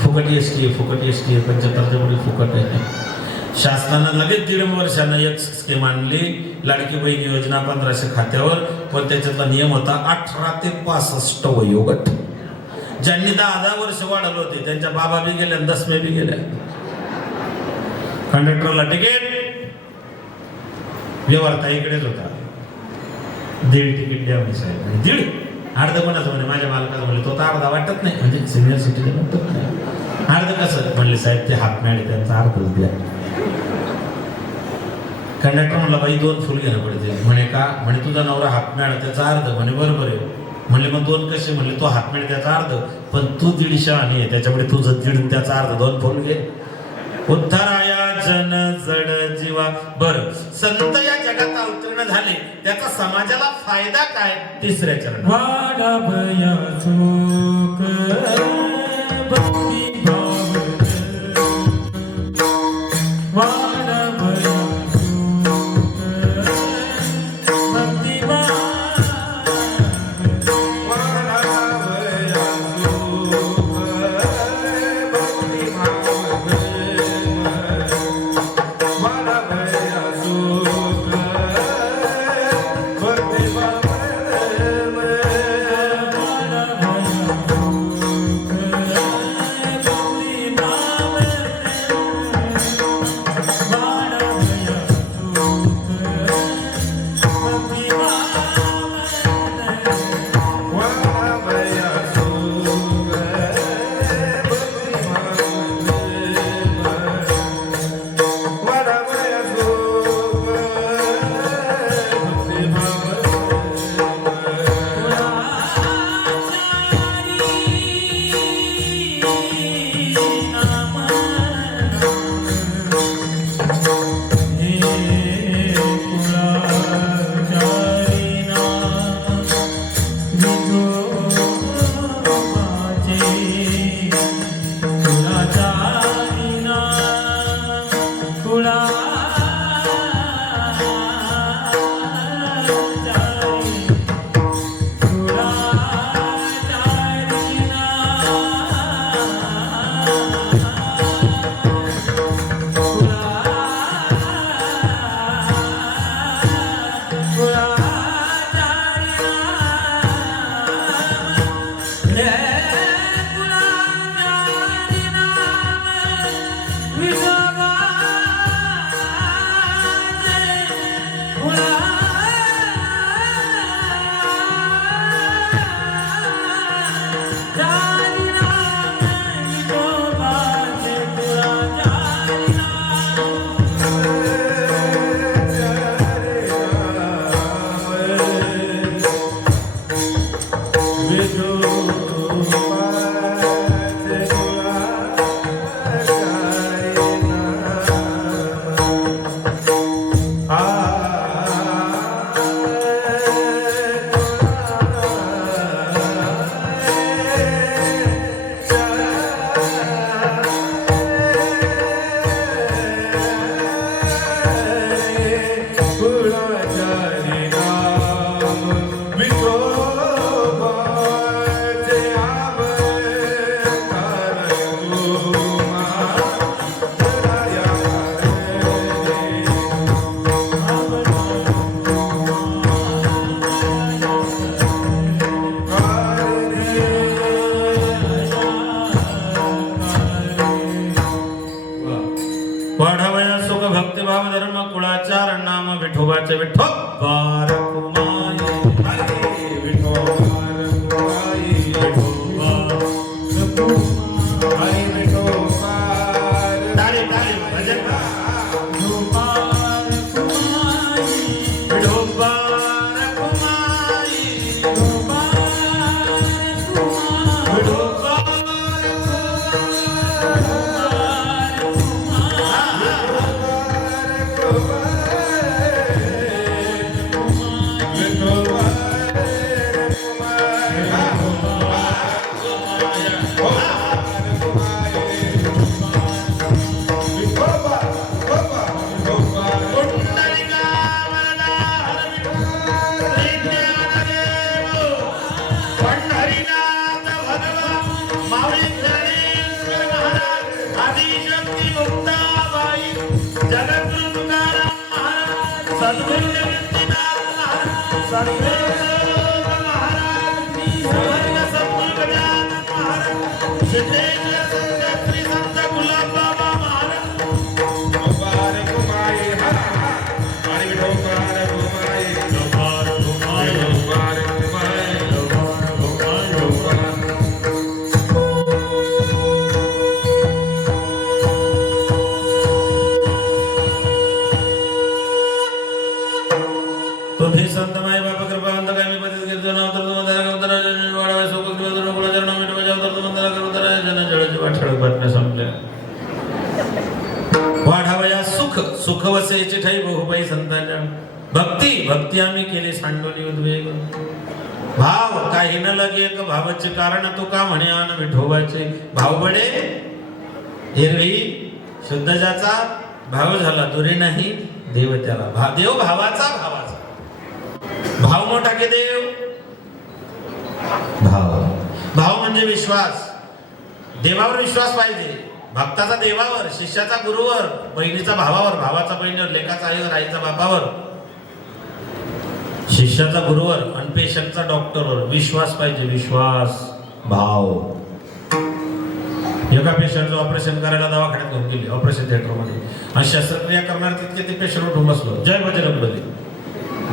फुकट एसटी आहे, फुकट एसटी आहे, 75च्या पुढे फुकट आहे. शासनानं लगेच 1.5 वर्षानं एक स्कीम आणली, लाडकी बहीण योजना 1500 खात्यावर. पण त्याच्यातला नियम होता 18 ते 65 वयोगट. ज्यांनी 10 वर्ष वाढवले होते त्यांच्या बाबा बी गेल्या, 10 बी गेल्या. कंडक्टरला तिकीट, व्यवहार इकडेच होता. 1.5 तिकीट द्या म्हणे साहेब. 1.5 अर्ध कोणाचं म्हणे माझ्या मालकाचं. म्हणले तो तर अर्धा वाटत नाही, म्हणजे सिनियर सिटीजन वाटत नाही. अर्ध कसं? म्हणले साहेब ते हात मॅड त्यांचा अर्धच द्या. कंडक्टर म्हणला बाई 2 फुल घेणं पडते. म्हणे का? म्हणे तुझा नवरा हात मॅड त्याचा अर्ध. म्हणे बरोबर आहे. म्हणले मग 2 कसे? म्हणले तो हात मॅड त्याचा अर्ध, पण तू 150 आणि आहे त्याच्यामुळे तुझं 1.5 त्याचा अर्ध, 2 फुल घे. उद्धाराया जन जड जीवा. बर, संत या जगात अवतीर्ण झाले, त्याचा समाजाला फायदा काय? 3ऱ्या चरणात वाढावया सुख भक्ती भाव. वाढावया सुख भक्ती भाव. विठोबाचे वाढावया सुख भक्तिभाव धर्म कुळाचार नाम विठोबाचे विठोबा रखुमाई. विठोबा ताली ताली भजन विठोबा रखुमाई. विठोबा तुम्ही संत माई बाबा कृपावंत काय मी पतित कीर्तन अवतर तुम्हाला वाढावे सुख किंवा कुळाचरण मीठ बजाव तर तुम्हाला करूतरा जनजळची वाठळक बातम्या संपल्या. वाढावया सुख सुख वसेची ठाई बहुपाई संतांच्या भक्ती भक्ती आम्ही केली सांडोली उद्वेग. भाव काही न लगे एक भावाचे कारण तू का म्हणे आन विठोबाचे भाव बडे एरवी शुद्ध ज्याचा भाव झाला दुरी नाही देव त्याला देव भावाचा भावाचा भाव मोठा की देव. भाव भाव म्हणजे विश्वास. देवावर विश्वास पाहिजे. भक्ताचा देवावर, शिष्याचा गुरुवर, बहिणीचा भावावर, भावाचा बहिणीवर, लेकाचा आईवर, आईचा बापावर, शिष्याचा गुरुवर आणि पेशंटचा डॉक्टरवर विश्वास पाहिजे. विश्वास भाव. एका पेशंटचं ऑपरेशन करायला दवाखान्यात घेऊन गेले ऑपरेशन थिएटरमध्ये आणि शस्त्रक्रिया करणार तितके ते पेशंट उठून बसलो. जय बजरंगबली.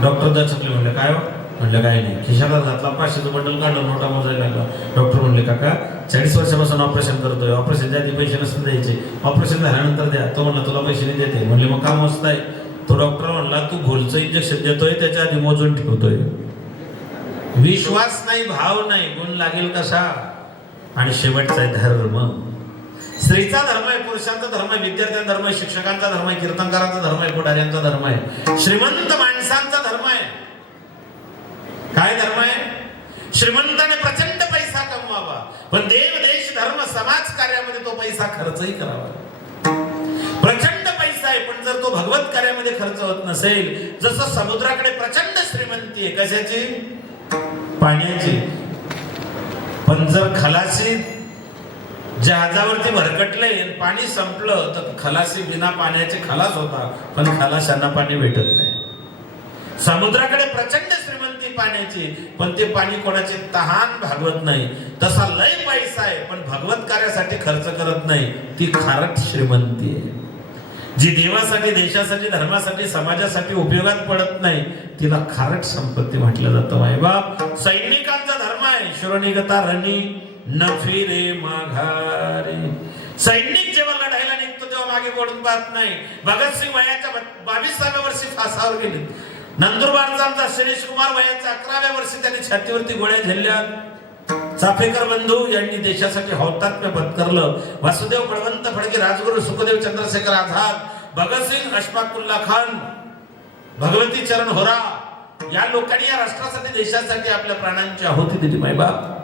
डॉक्टर दचकले म्हणले काय हो म्हणलं काही नाही. खिशाला घातला 500चं बंडल काढलं नोटा मोजायला लागला. डॉक्टर म्हणले काका 40 वर्षापासून ऑपरेशन करतोय ऑपरेशनच्या आधी पैसे नसतील द्यायचे ऑपरेशन झाल्यानंतर द्या. तो म्हणला तुला पैसे नाही देते. म्हणले मग का मोजताय. तो डॉक्टर म्हणला तू भोलचं इंजेक्शन देतोय त्याच्या आधी मोजून ठेवतोय. विश्वास नाही भाव नाही गुण लागेल कसा. आणि शेवटचा आहे धर्म. स्त्रीचा धर्म आहे, पुरुषांचा धर्म आहे, विद्यार्थ्यांचा धर्म आहे, शिक्षकांचा धर्म आहे, कीर्तनकारांचा धर्म आहे, पुढाऱ्यांचा धर्म आहे, श्रीमंत माणसांचा धर्म आहे. काय धर्म आहे. श्रीमंताने प्रचंड पैसा कमवावा पण देव देश धर्म समाज कार्यामध्ये तो पैसा खर्चही करावा. प्रचंड पैसा आहे पण जर तो भगवत कार्यामध्ये खर्च होत नसेल. जसं समुद्राकडे प्रचंड श्रीमंती आहे कशाची पाण्याची. पण जर खलासी जहाजावरती भरकटले पाणी संपलं तर खलासी बिना पाण्याचे खलास होता पण खलाशांना पाणी भेटत नाही. समुद्राकडे प्रचंड श्रीमंती पाण्याची पण ते पाणी कोणाचे तहान भागवत नाही. तसा लय पैसा आहे पण भगवत कार्यासाठी खर्च करत नाही. ती खारट श्रीमंती आहे. जी देवासाठी देशासाठी धर्मासाठी समाजासाठी उपयोगात पडत नाही तिला खारट संपत्ती म्हटलं जातं. मायबाप सैनिकांचा धर्म आहे शूरनिगता रणी न फिरे माघारी. सैनिक जेव्हा लढायला निघतो तेव्हा मागे वळून पाहत नाही. भगतसिंग वयाच्या 22व्या वर्षी फासावर गेले. नंदुरबारचा आमचा शिरीष कुमार वयाच्या 11व्या वर्षी त्याने छातीवरती गोळ्या झेलल्या चाफेकर बंधू यांनी देशासाठी हौतात्म्य पत्करलं. वासुदेव बळवंत फडके, राजगुरू सुखदेव चंद्रशेखर आझाद, भगतसिंग, अशफाकुल्ला खान, भगवती चरण होरा या लोकांनी या राष्ट्रासाठी देशासाठी आपल्या प्राणांची आहुती दिली. मायबाप,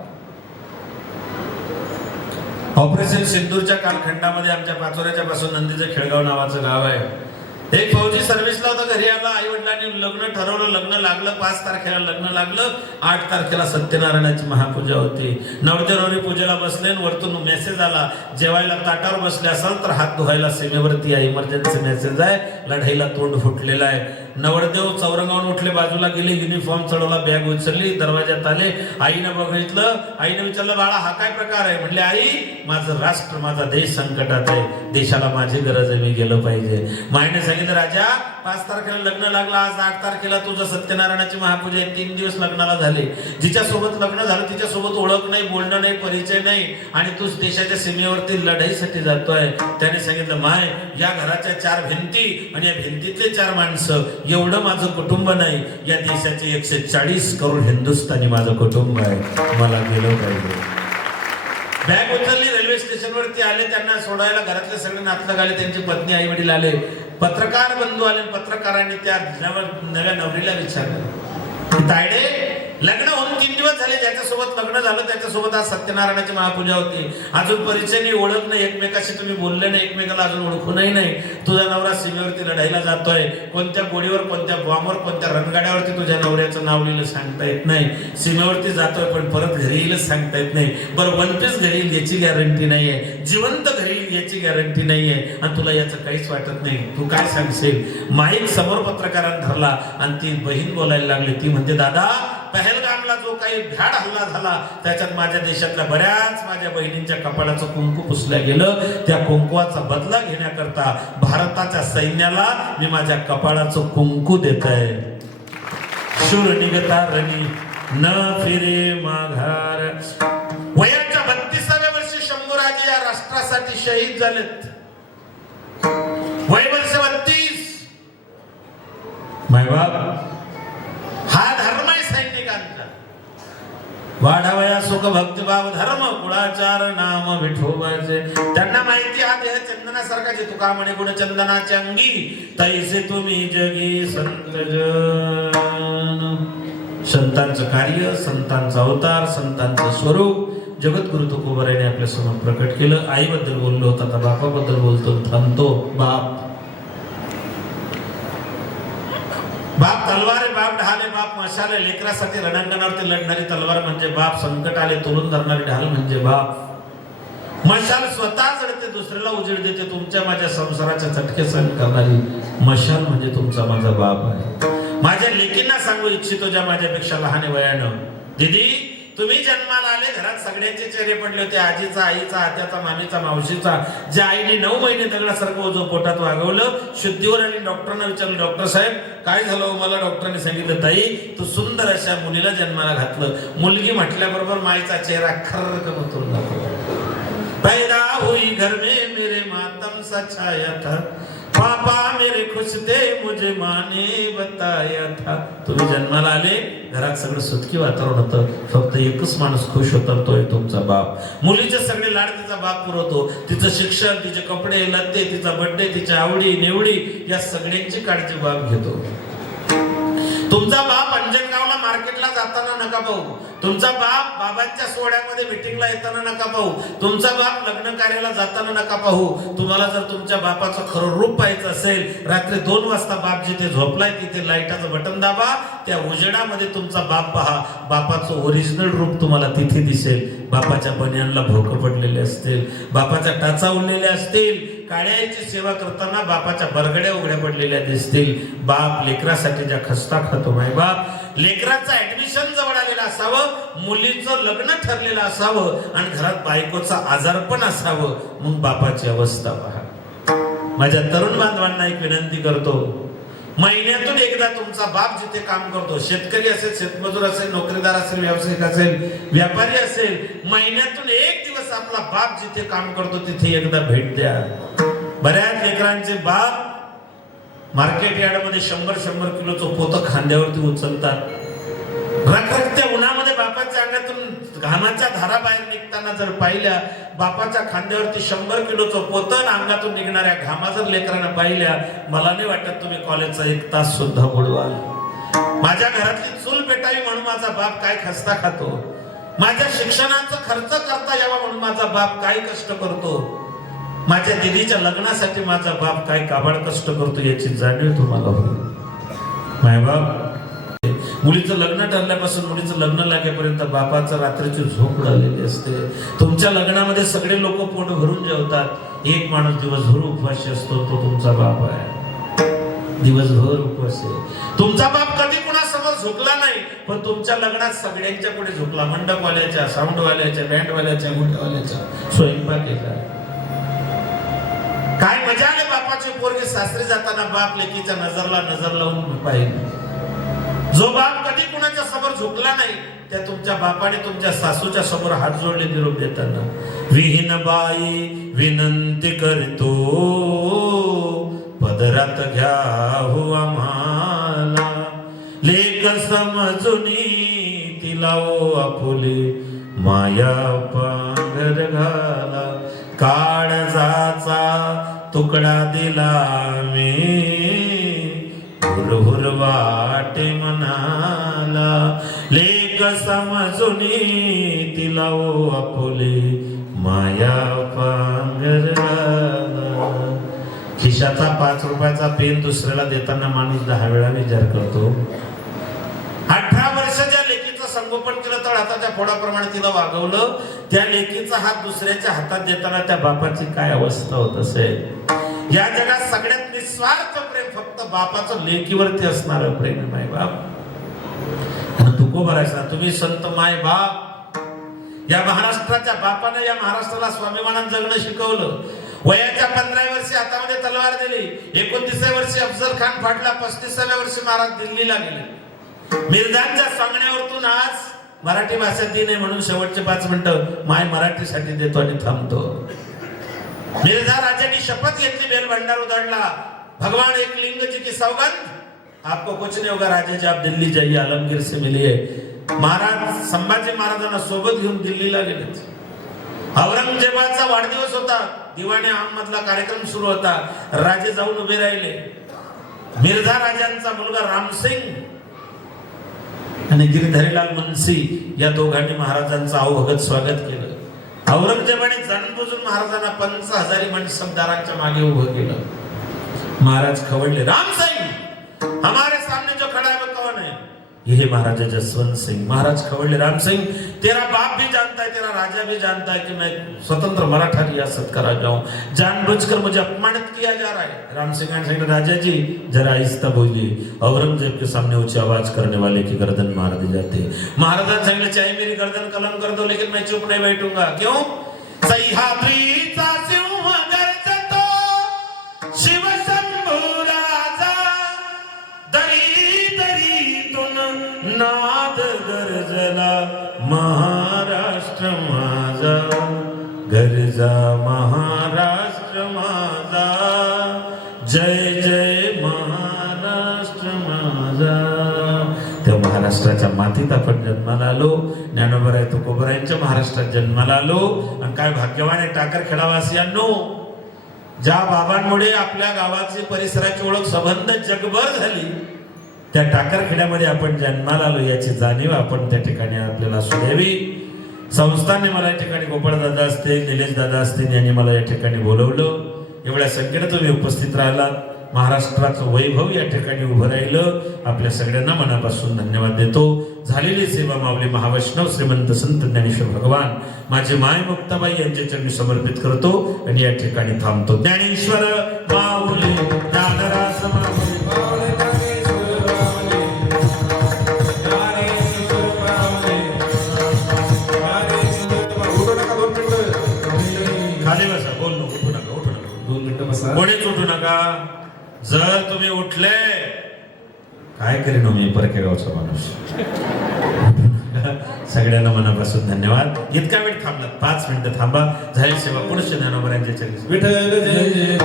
ऑपरेशन सिंदूरच्या कालखंडामध्ये आमच्या पाचोऱ्याच्या पासून नंदीचं खेळगाव नावाचं गाव आहे. एक फौजी सर्व्हिसला होता, घरी आला, आई वडिलांनी लग्न ठरवलं, लग्न लागलं, 5 तारखेला लग्न लागलं, 8 तारखेला सत्यनारायणाची महापूजा होती. नवरी पूजेला बसले, वरतून मेसेज आला, जेवायला ताटावर बसले असाल तर हात धुवायला सीमेवरती आहे, इमर्जन्सी मेसेज आहे, लढाईला तोंड फुटलेलं आहे. नवरदेव चौरंगावून उठले, बाजूला गेले, युनिफॉर्म चढवला, बॅग उचलली, दरवाजात आले. आईनं बघितलं, आईनं विचारलं, बाळा हा काय प्रकार आहे? म्हणले, आई माझं राष्ट्र, माझा देश संकटात आहे, देशाला माझी गरज आहे, मी गेलं पाहिजे. माईने सांगितलं, राजा 5 तारखेला लग्न लागलं, आज 8 तारखेला तुझं सत्यनारायणाची महापूजा आहे, 3 दिवस लग्नाला झाले. जिच्यासोबत लग्न झालं तिच्यासोबत ओळख नाही, बोलणं नाही, परिचय नाही, आणि तू देशाच्या सीमेवरती लढाईसाठी जातोय. त्याने सांगितलं, माय या घराच्या 4 भिंती आणि या भिंतीतले 4 माणसं, एवढं माझं कुटुंब नाही, या देशाचे 140 करोड हिंदुस्थानी माझं कुटुंब आहे, मला गेलं पाहिजे. बॅग उचलली, रेल्वे स्टेशनवरती आले, त्यांना सोडायला घरातले सगळे नातलग आले, त्यांची पत्नी आई वडील आले, पत्रकार बंधू आले. पत्रकारांनी त्या नव्या नवरीला विचारलं, तायडे लग्न होऊन 3 दिवस झाले, ज्याच्यासोबत लग्न झालं त्याच्यासोबत आज सत्यनारायणाची महापूजा होती, अजून परिचय नाही, ओळख नाही, एकमेकाशी तुम्ही बोलले नाही, एकमेकाला अजून ओळखूनही नाही. तुझा नवरा सीमेवरती लढायला जातोय, कोणत्या गोडीवर, कोणत्या बॉम्बवर, कोणत्या रणगाड्यावरती तुझ्या नवऱ्याचं नाव लिहिलं सांगता येत नाही. सीमेवरती जातोय पण परत घरी येईलच सांगता येत नाही. बरं, 1 पीस घरी येईल याची गॅरंटी नाहीये, जिवंत घरी येईल याची गॅरंटी नाहीये, आणि तुला याचं काहीच वाटत नाही. तू काय सांगशील? माईक समोर पत्रकारांनी धरला आणि ती बहीण बोलायला लागली. ती म्हणते, दादा पहलगामला जो काही भ्याड हल्ला झाला त्याच्यात माझ्या देशातल्या बऱ्याच माझ्या बहिणींच्या कपाळाचं कुंकू पुसलं गेलं. त्या कुंकवाचा बदला घेण्याकरता भारताच्या सैन्याला मी माझ्या कपाळाचं कुंकू देत आहे. शूर निघता रणी न फिरे माघार. वयाच्या 32व्या वर्षी शंभूराजे या राष्ट्रासाठी शहीद झालेत. वय वर्ष 32. मायबाप, हा धर्म आहे सैनिकांचा. वाढावया सुख भक्तिभाव धर्म कुळाचार नाम विठोबाचे. त्यांना माहिती हा देह चंदनासारखा, जे तुका म्हणे गुण चंदनाच्या अंगी तैसे तुम्ही जगी संत जन. संतांचं कार्य, संतांचा अवतार, संतांचं स्वरूप जगद्गुरु तुकोबारायाने आपल्या समोर प्रकट केलं. आईबद्दल बोललो होता, आता बापाबद्दल बोलतो. थांबतो. बाप तलवार आहे, बाप ढाल आहे, बाप मशाल आहे. लेकरासाठी रणांगणावरती लढणारी तलवार म्हणजे बाप, संकट आले तोडून धरणारी ढाल म्हणजे बाप. मशाल स्वतः जळते, दुसऱ्याला उजेड देते. तुमच्या माझ्या संसाराच्या चटके सहन करणारी मशाल म्हणजे तुमचा माझा बाप आहे. माझ्या लेकींना सांगू इच्छितो, ज्या माझ्यापेक्षा लहान वयानं, दीदी तुम्ही जन्माला आले, घरात सगळ्यांचे चेहरे पडले होते, आजीचा, आईचा, आत्याचा, मामीचा, मावशीचा. ज्या आईने 9 महिने दगडासारखं ओझं पोटात वागवलं, शुद्धीवर आणि डॉक्टरांना विचारलं, डॉक्टर साहेब काय झालं? मला डॉक्टरांनी सांगितलं, ताई तू सुंदर अशा मुलीला जन्माला घातलं. मुलगी म्हटल्याबरोबर माईचा चेहरा खर्रकन उतरून जातो. पैदा हुई घर में मेरे मातम सा छाया था, पापा मेरे खुश थे मुझे माने बताया था. तुम्ही जन्माला आले, घरात सगळं सुटकी वातावरण होतं, फक्त एकच माणूस खुश होता, तोय तुमचा बाप. मुलीचे सगळे लाड तिचा बाप पुरवतो. तिचं शिक्षण, तिचे कपडे लत्ते, तिचा बर्थडे, तिच्या आवडी निवडी या सगळ्यांची काळजी बाप घेतो. तुमचा बाप अंजनगावला मार्केटला जाताना नका पाहू. तुमचा बाप बाबांच्या सोहळ्यामध्ये मीटिंगला येताना नका पाहू. तुमचा बाप लग्न कार्याला जाताना नका पाहू. तुम्हाला जर तुमच्या बापाचं खरं रूप पाहायचं असेल, रात्री 2 वाजता बाप जिथे झोपलाय तिथे लाईटाचं बटन दाबा, त्या उजेडामध्ये तुमचा बाप पहा. बापाचं ओरिजिनल रूप तुम्हाला तिथे दिसेल. बापाच्या बन्यांना भोकं पडलेले असतील, बापाच्या टाचा उडलेल्या असतील, काळ्याची सेवा करताना बापाच्या बरगड्या उघड्या पडलेल्या दिसतील. बाप लेकरासाठी ज्या खस्ता खातो, माय बाप लेकराचं ऍडमिशन जवळ आलेलं असावं, मुलीचं लग्न ठरलेलं असावं आणि घरात बायकोचा आजारपण असावं, मग बापाची अवस्था पहा. माझ्या तरुण बांधवांना एक विनंती करतो, महिन्यातून एकदा तुमचा बाप जिथे काम करतो, शेतकरी असेल, शेतमजूर असेल, नोकरीदार असेल, व्यावसायिक असेल, व्यापारी असेल, महिन्यातून 1 दिवस आपला बाप जिथे काम करतो तिथे एकदा भेट द्या. बऱ्याच लेकरांचे बाप मार्केट यार्ड मध्ये 100 किलोचं पोतं खांद्यावरती उचलतात. रखरखत्या उन्हामध्ये बापाच्या अंगातून घामाच्या धारा बाहेर निघताना जर पाहिल्या, बापाच्या खांद्यावरती 100 किलोचं पोतं अंगातून निघणाऱ्या घामा जर लेकरांना पाहिल्या, मला नाही वाटत तुम्ही कॉलेजचा 1 तास सुद्धा बुडवाल. माझ्या घरातली चूल पेटावी म्हणून माझा बाप काय खस्ता खातो, माझ्या शिक्षणाचा खर्च करता यावा म्हणून माझा बाप काय कष्ट करतो, माझ्या दिदीच्या लग्नासाठी माझा बाप काय काबाड कष्ट करतो याची जाणीव तुम्हाला होईल. मायबाप, मुलीचं लग्न ठरल्यापासून मुलीचं लग्न लागेपर्यंत बापाचं रात्रीची झोप उडालेली असते. तुमच्या लग्नामध्ये सगळे लोक पोट भरून जेवतात, एक माणूस दिवसभर उपवासी असतो, तो तुमचा बाप आहे. दिवसभर उपवास आहे. तुमचा बाप कधी कुणासमोर झोपला नाही, पण तुमच्या लग्नात सगळ्यांच्या पुढे झोपला. मंडपवाल्याच्या, साऊंडवाल्याच्या, बँडवाल्याच्या, मोठ्यावाल्याच्या स्वयंपाक केला. काय मजा आली बापाची पोरगी सासरी जाताना बाप लेकीच्या नजरला नजर लावून पाहिजे. जो बाप कधी कुणाच्या समोर झुकला नाही, त्या तुमच्या बापाने तुमच्या सासूच्या समोर हात जोडले निरोप देताना, विहीन बाई विनंती करतो, पदरात घ्या हो आम्हाला, लेक समजुनी तिला ओ आपुले, माया पांघर घाला, काळजाचा तुकडा दिला मी, हुर वाटे मनाला, लेक समजुनी तिला ओ आपुले, माया पांघर घाला. खिशाचा 5 रुपयाचा पेन दुसऱ्याला देताना माणूस 10 वेळा विचार करतो. 18 वर्षाच्या लेकीचं संगोपन केलं, तर हाताच्या फोडाप्रमाणे तिला वागवलं. त्या लेकीचा हात दुसऱ्याच्या हातात देताना त्या बापाची काय अवस्था होत असेल. या जगात सगळ्यात निस्वार्थ प्रेम फक्त बापाचं लेकीवरती असणार प्रेम माय बाप. तुको भरायचा तुम्ही संत माय बाप. या महाराष्ट्राच्या बापाने या महाराष्ट्राला स्वाभिमानात जगणं शिकवलं. वयाच्या 15व्या वर्षी हातामध्ये तलवार दिली. 29व्या वर्षी अफजल खान फाटला. 35व्या वर्षी महाराज दिल्लीला गेले. मिर्झांच्या सांगण्यावरतून आज मराठी भाषा दिन आहे म्हणून शेवटचे 5 मिनिटं माय मराठीसाठी देतो आणि थांबतो. मिर्झा राजाने शपथ घेतली, बेल भंडार उधळला, भगवान एक लिंग जी की सौगंध, आपको कुछ नहीं होगा राजा जी, आप दिल्ली जाइए, आलमगीर से मिलिए. महाराज संभाजी महाराजांना सोबत घेऊन दिल्लीला गेले. औरंगजेबाचा वाढदिवस होता. दिवाणे आम मधला कार्यक्रम सुरू होता. राजे जाऊन उभे राहिले. मिर्झा राजांचा मुलगा रामसिंग आणि गिरधरीलाल मुन्सी या दोघांनी महाराजांचं अवभगत स्वागत केलं. औरंगजेबाने जाणबुजून महाराजांना 50,000 मनसबदारांच्या मागे उभं केलं. महाराज खवळले, रामसिंग हमारे सामने जो खड़ा है वो कौन है? ये महाराजा जसवंत सिंह. महाराज खवड़ले, राम सिंह तेरा बाप भी जानता है, तेरा राजा भी जानता है कि मैं स्वतंत्र मराठा रियासत का राजा हूँ, जानबूझकर मुझे अपमानित किया जा रहा है. राम सिंह ने कहा, राजा जी जरा आहिस्ता बोलिए, औरंगजेब के सामने ऊंची आवाज करने वाले की गर्दन मार दी जाती है. महाराज ने चाहे मेरी गर्दन कलम कर दो लेकिन मैं चुप नहीं बैठूंगा. क्यों? सह्याद्रीचा सिंह गर्जतो, शिवशंभू राजा, दरी दरीतून नाद गर्जला, महाराष्ट्र माझा गर्जा, महाराष्ट्र माझा, जय जय महाराष्ट्र माझा. त्या महाराष्ट्राच्या मातीत आपण जन्माला आलो. ज्ञानोबराय तुकोबरायांच्या महाराष्ट्रात जन्माला आलो. आणि काय भाग्यवान आहे टाकर खेडावासियांनो, ज्या बाबांमुळे आपल्या गावाची परिसराची ओळख सबंध जगभर झाली, त्या टाकरखेड्यामध्ये आपण जन्माला आलो याची जाणीव आपण त्या ठिकाणी आपल्याला असू द्यावी. संस्थाने मला या ठिकाणी गोपाळ दादा असतील, निलेश दादा असतील यांनी मला या ठिकाणी बोलवलं. एवढ्या संख्येने तुम्ही उपस्थित राहिलात. महाराष्ट्राचं वैभव या ठिकाणी उभं राहिलं. आपल्या सगळ्यांना मनापासून धन्यवाद देतो. झालेली सेवा माऊली महावैष्णव श्रीमंत संत ज्ञानेश्वर भगवान माझे माय मुक्ताबाई यांच्या चरणी समर्पित करतो आणि या ठिकाणी थांबतो. ज्ञानेश्वर माऊली, ज्ञानराज माऊली, खाली बसा, बोल नको, उठू नका, उठू नका, 2 मिनिटं बसा. कोणीच उठू नका. जर तुम्ही उठले काय करीन मी परके गावचा माणूस. सगळ्यांना मनापासून धन्यवाद. इतका वेळ थांबलात, 5 मिनिटं थांबा. झाली सेवा. पुरुष ज्ञानोबरायांच्या चरणी. विठ्ठल जय जय.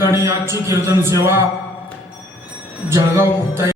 ठिकाणी आजची कीर्तन सेवा जळगाव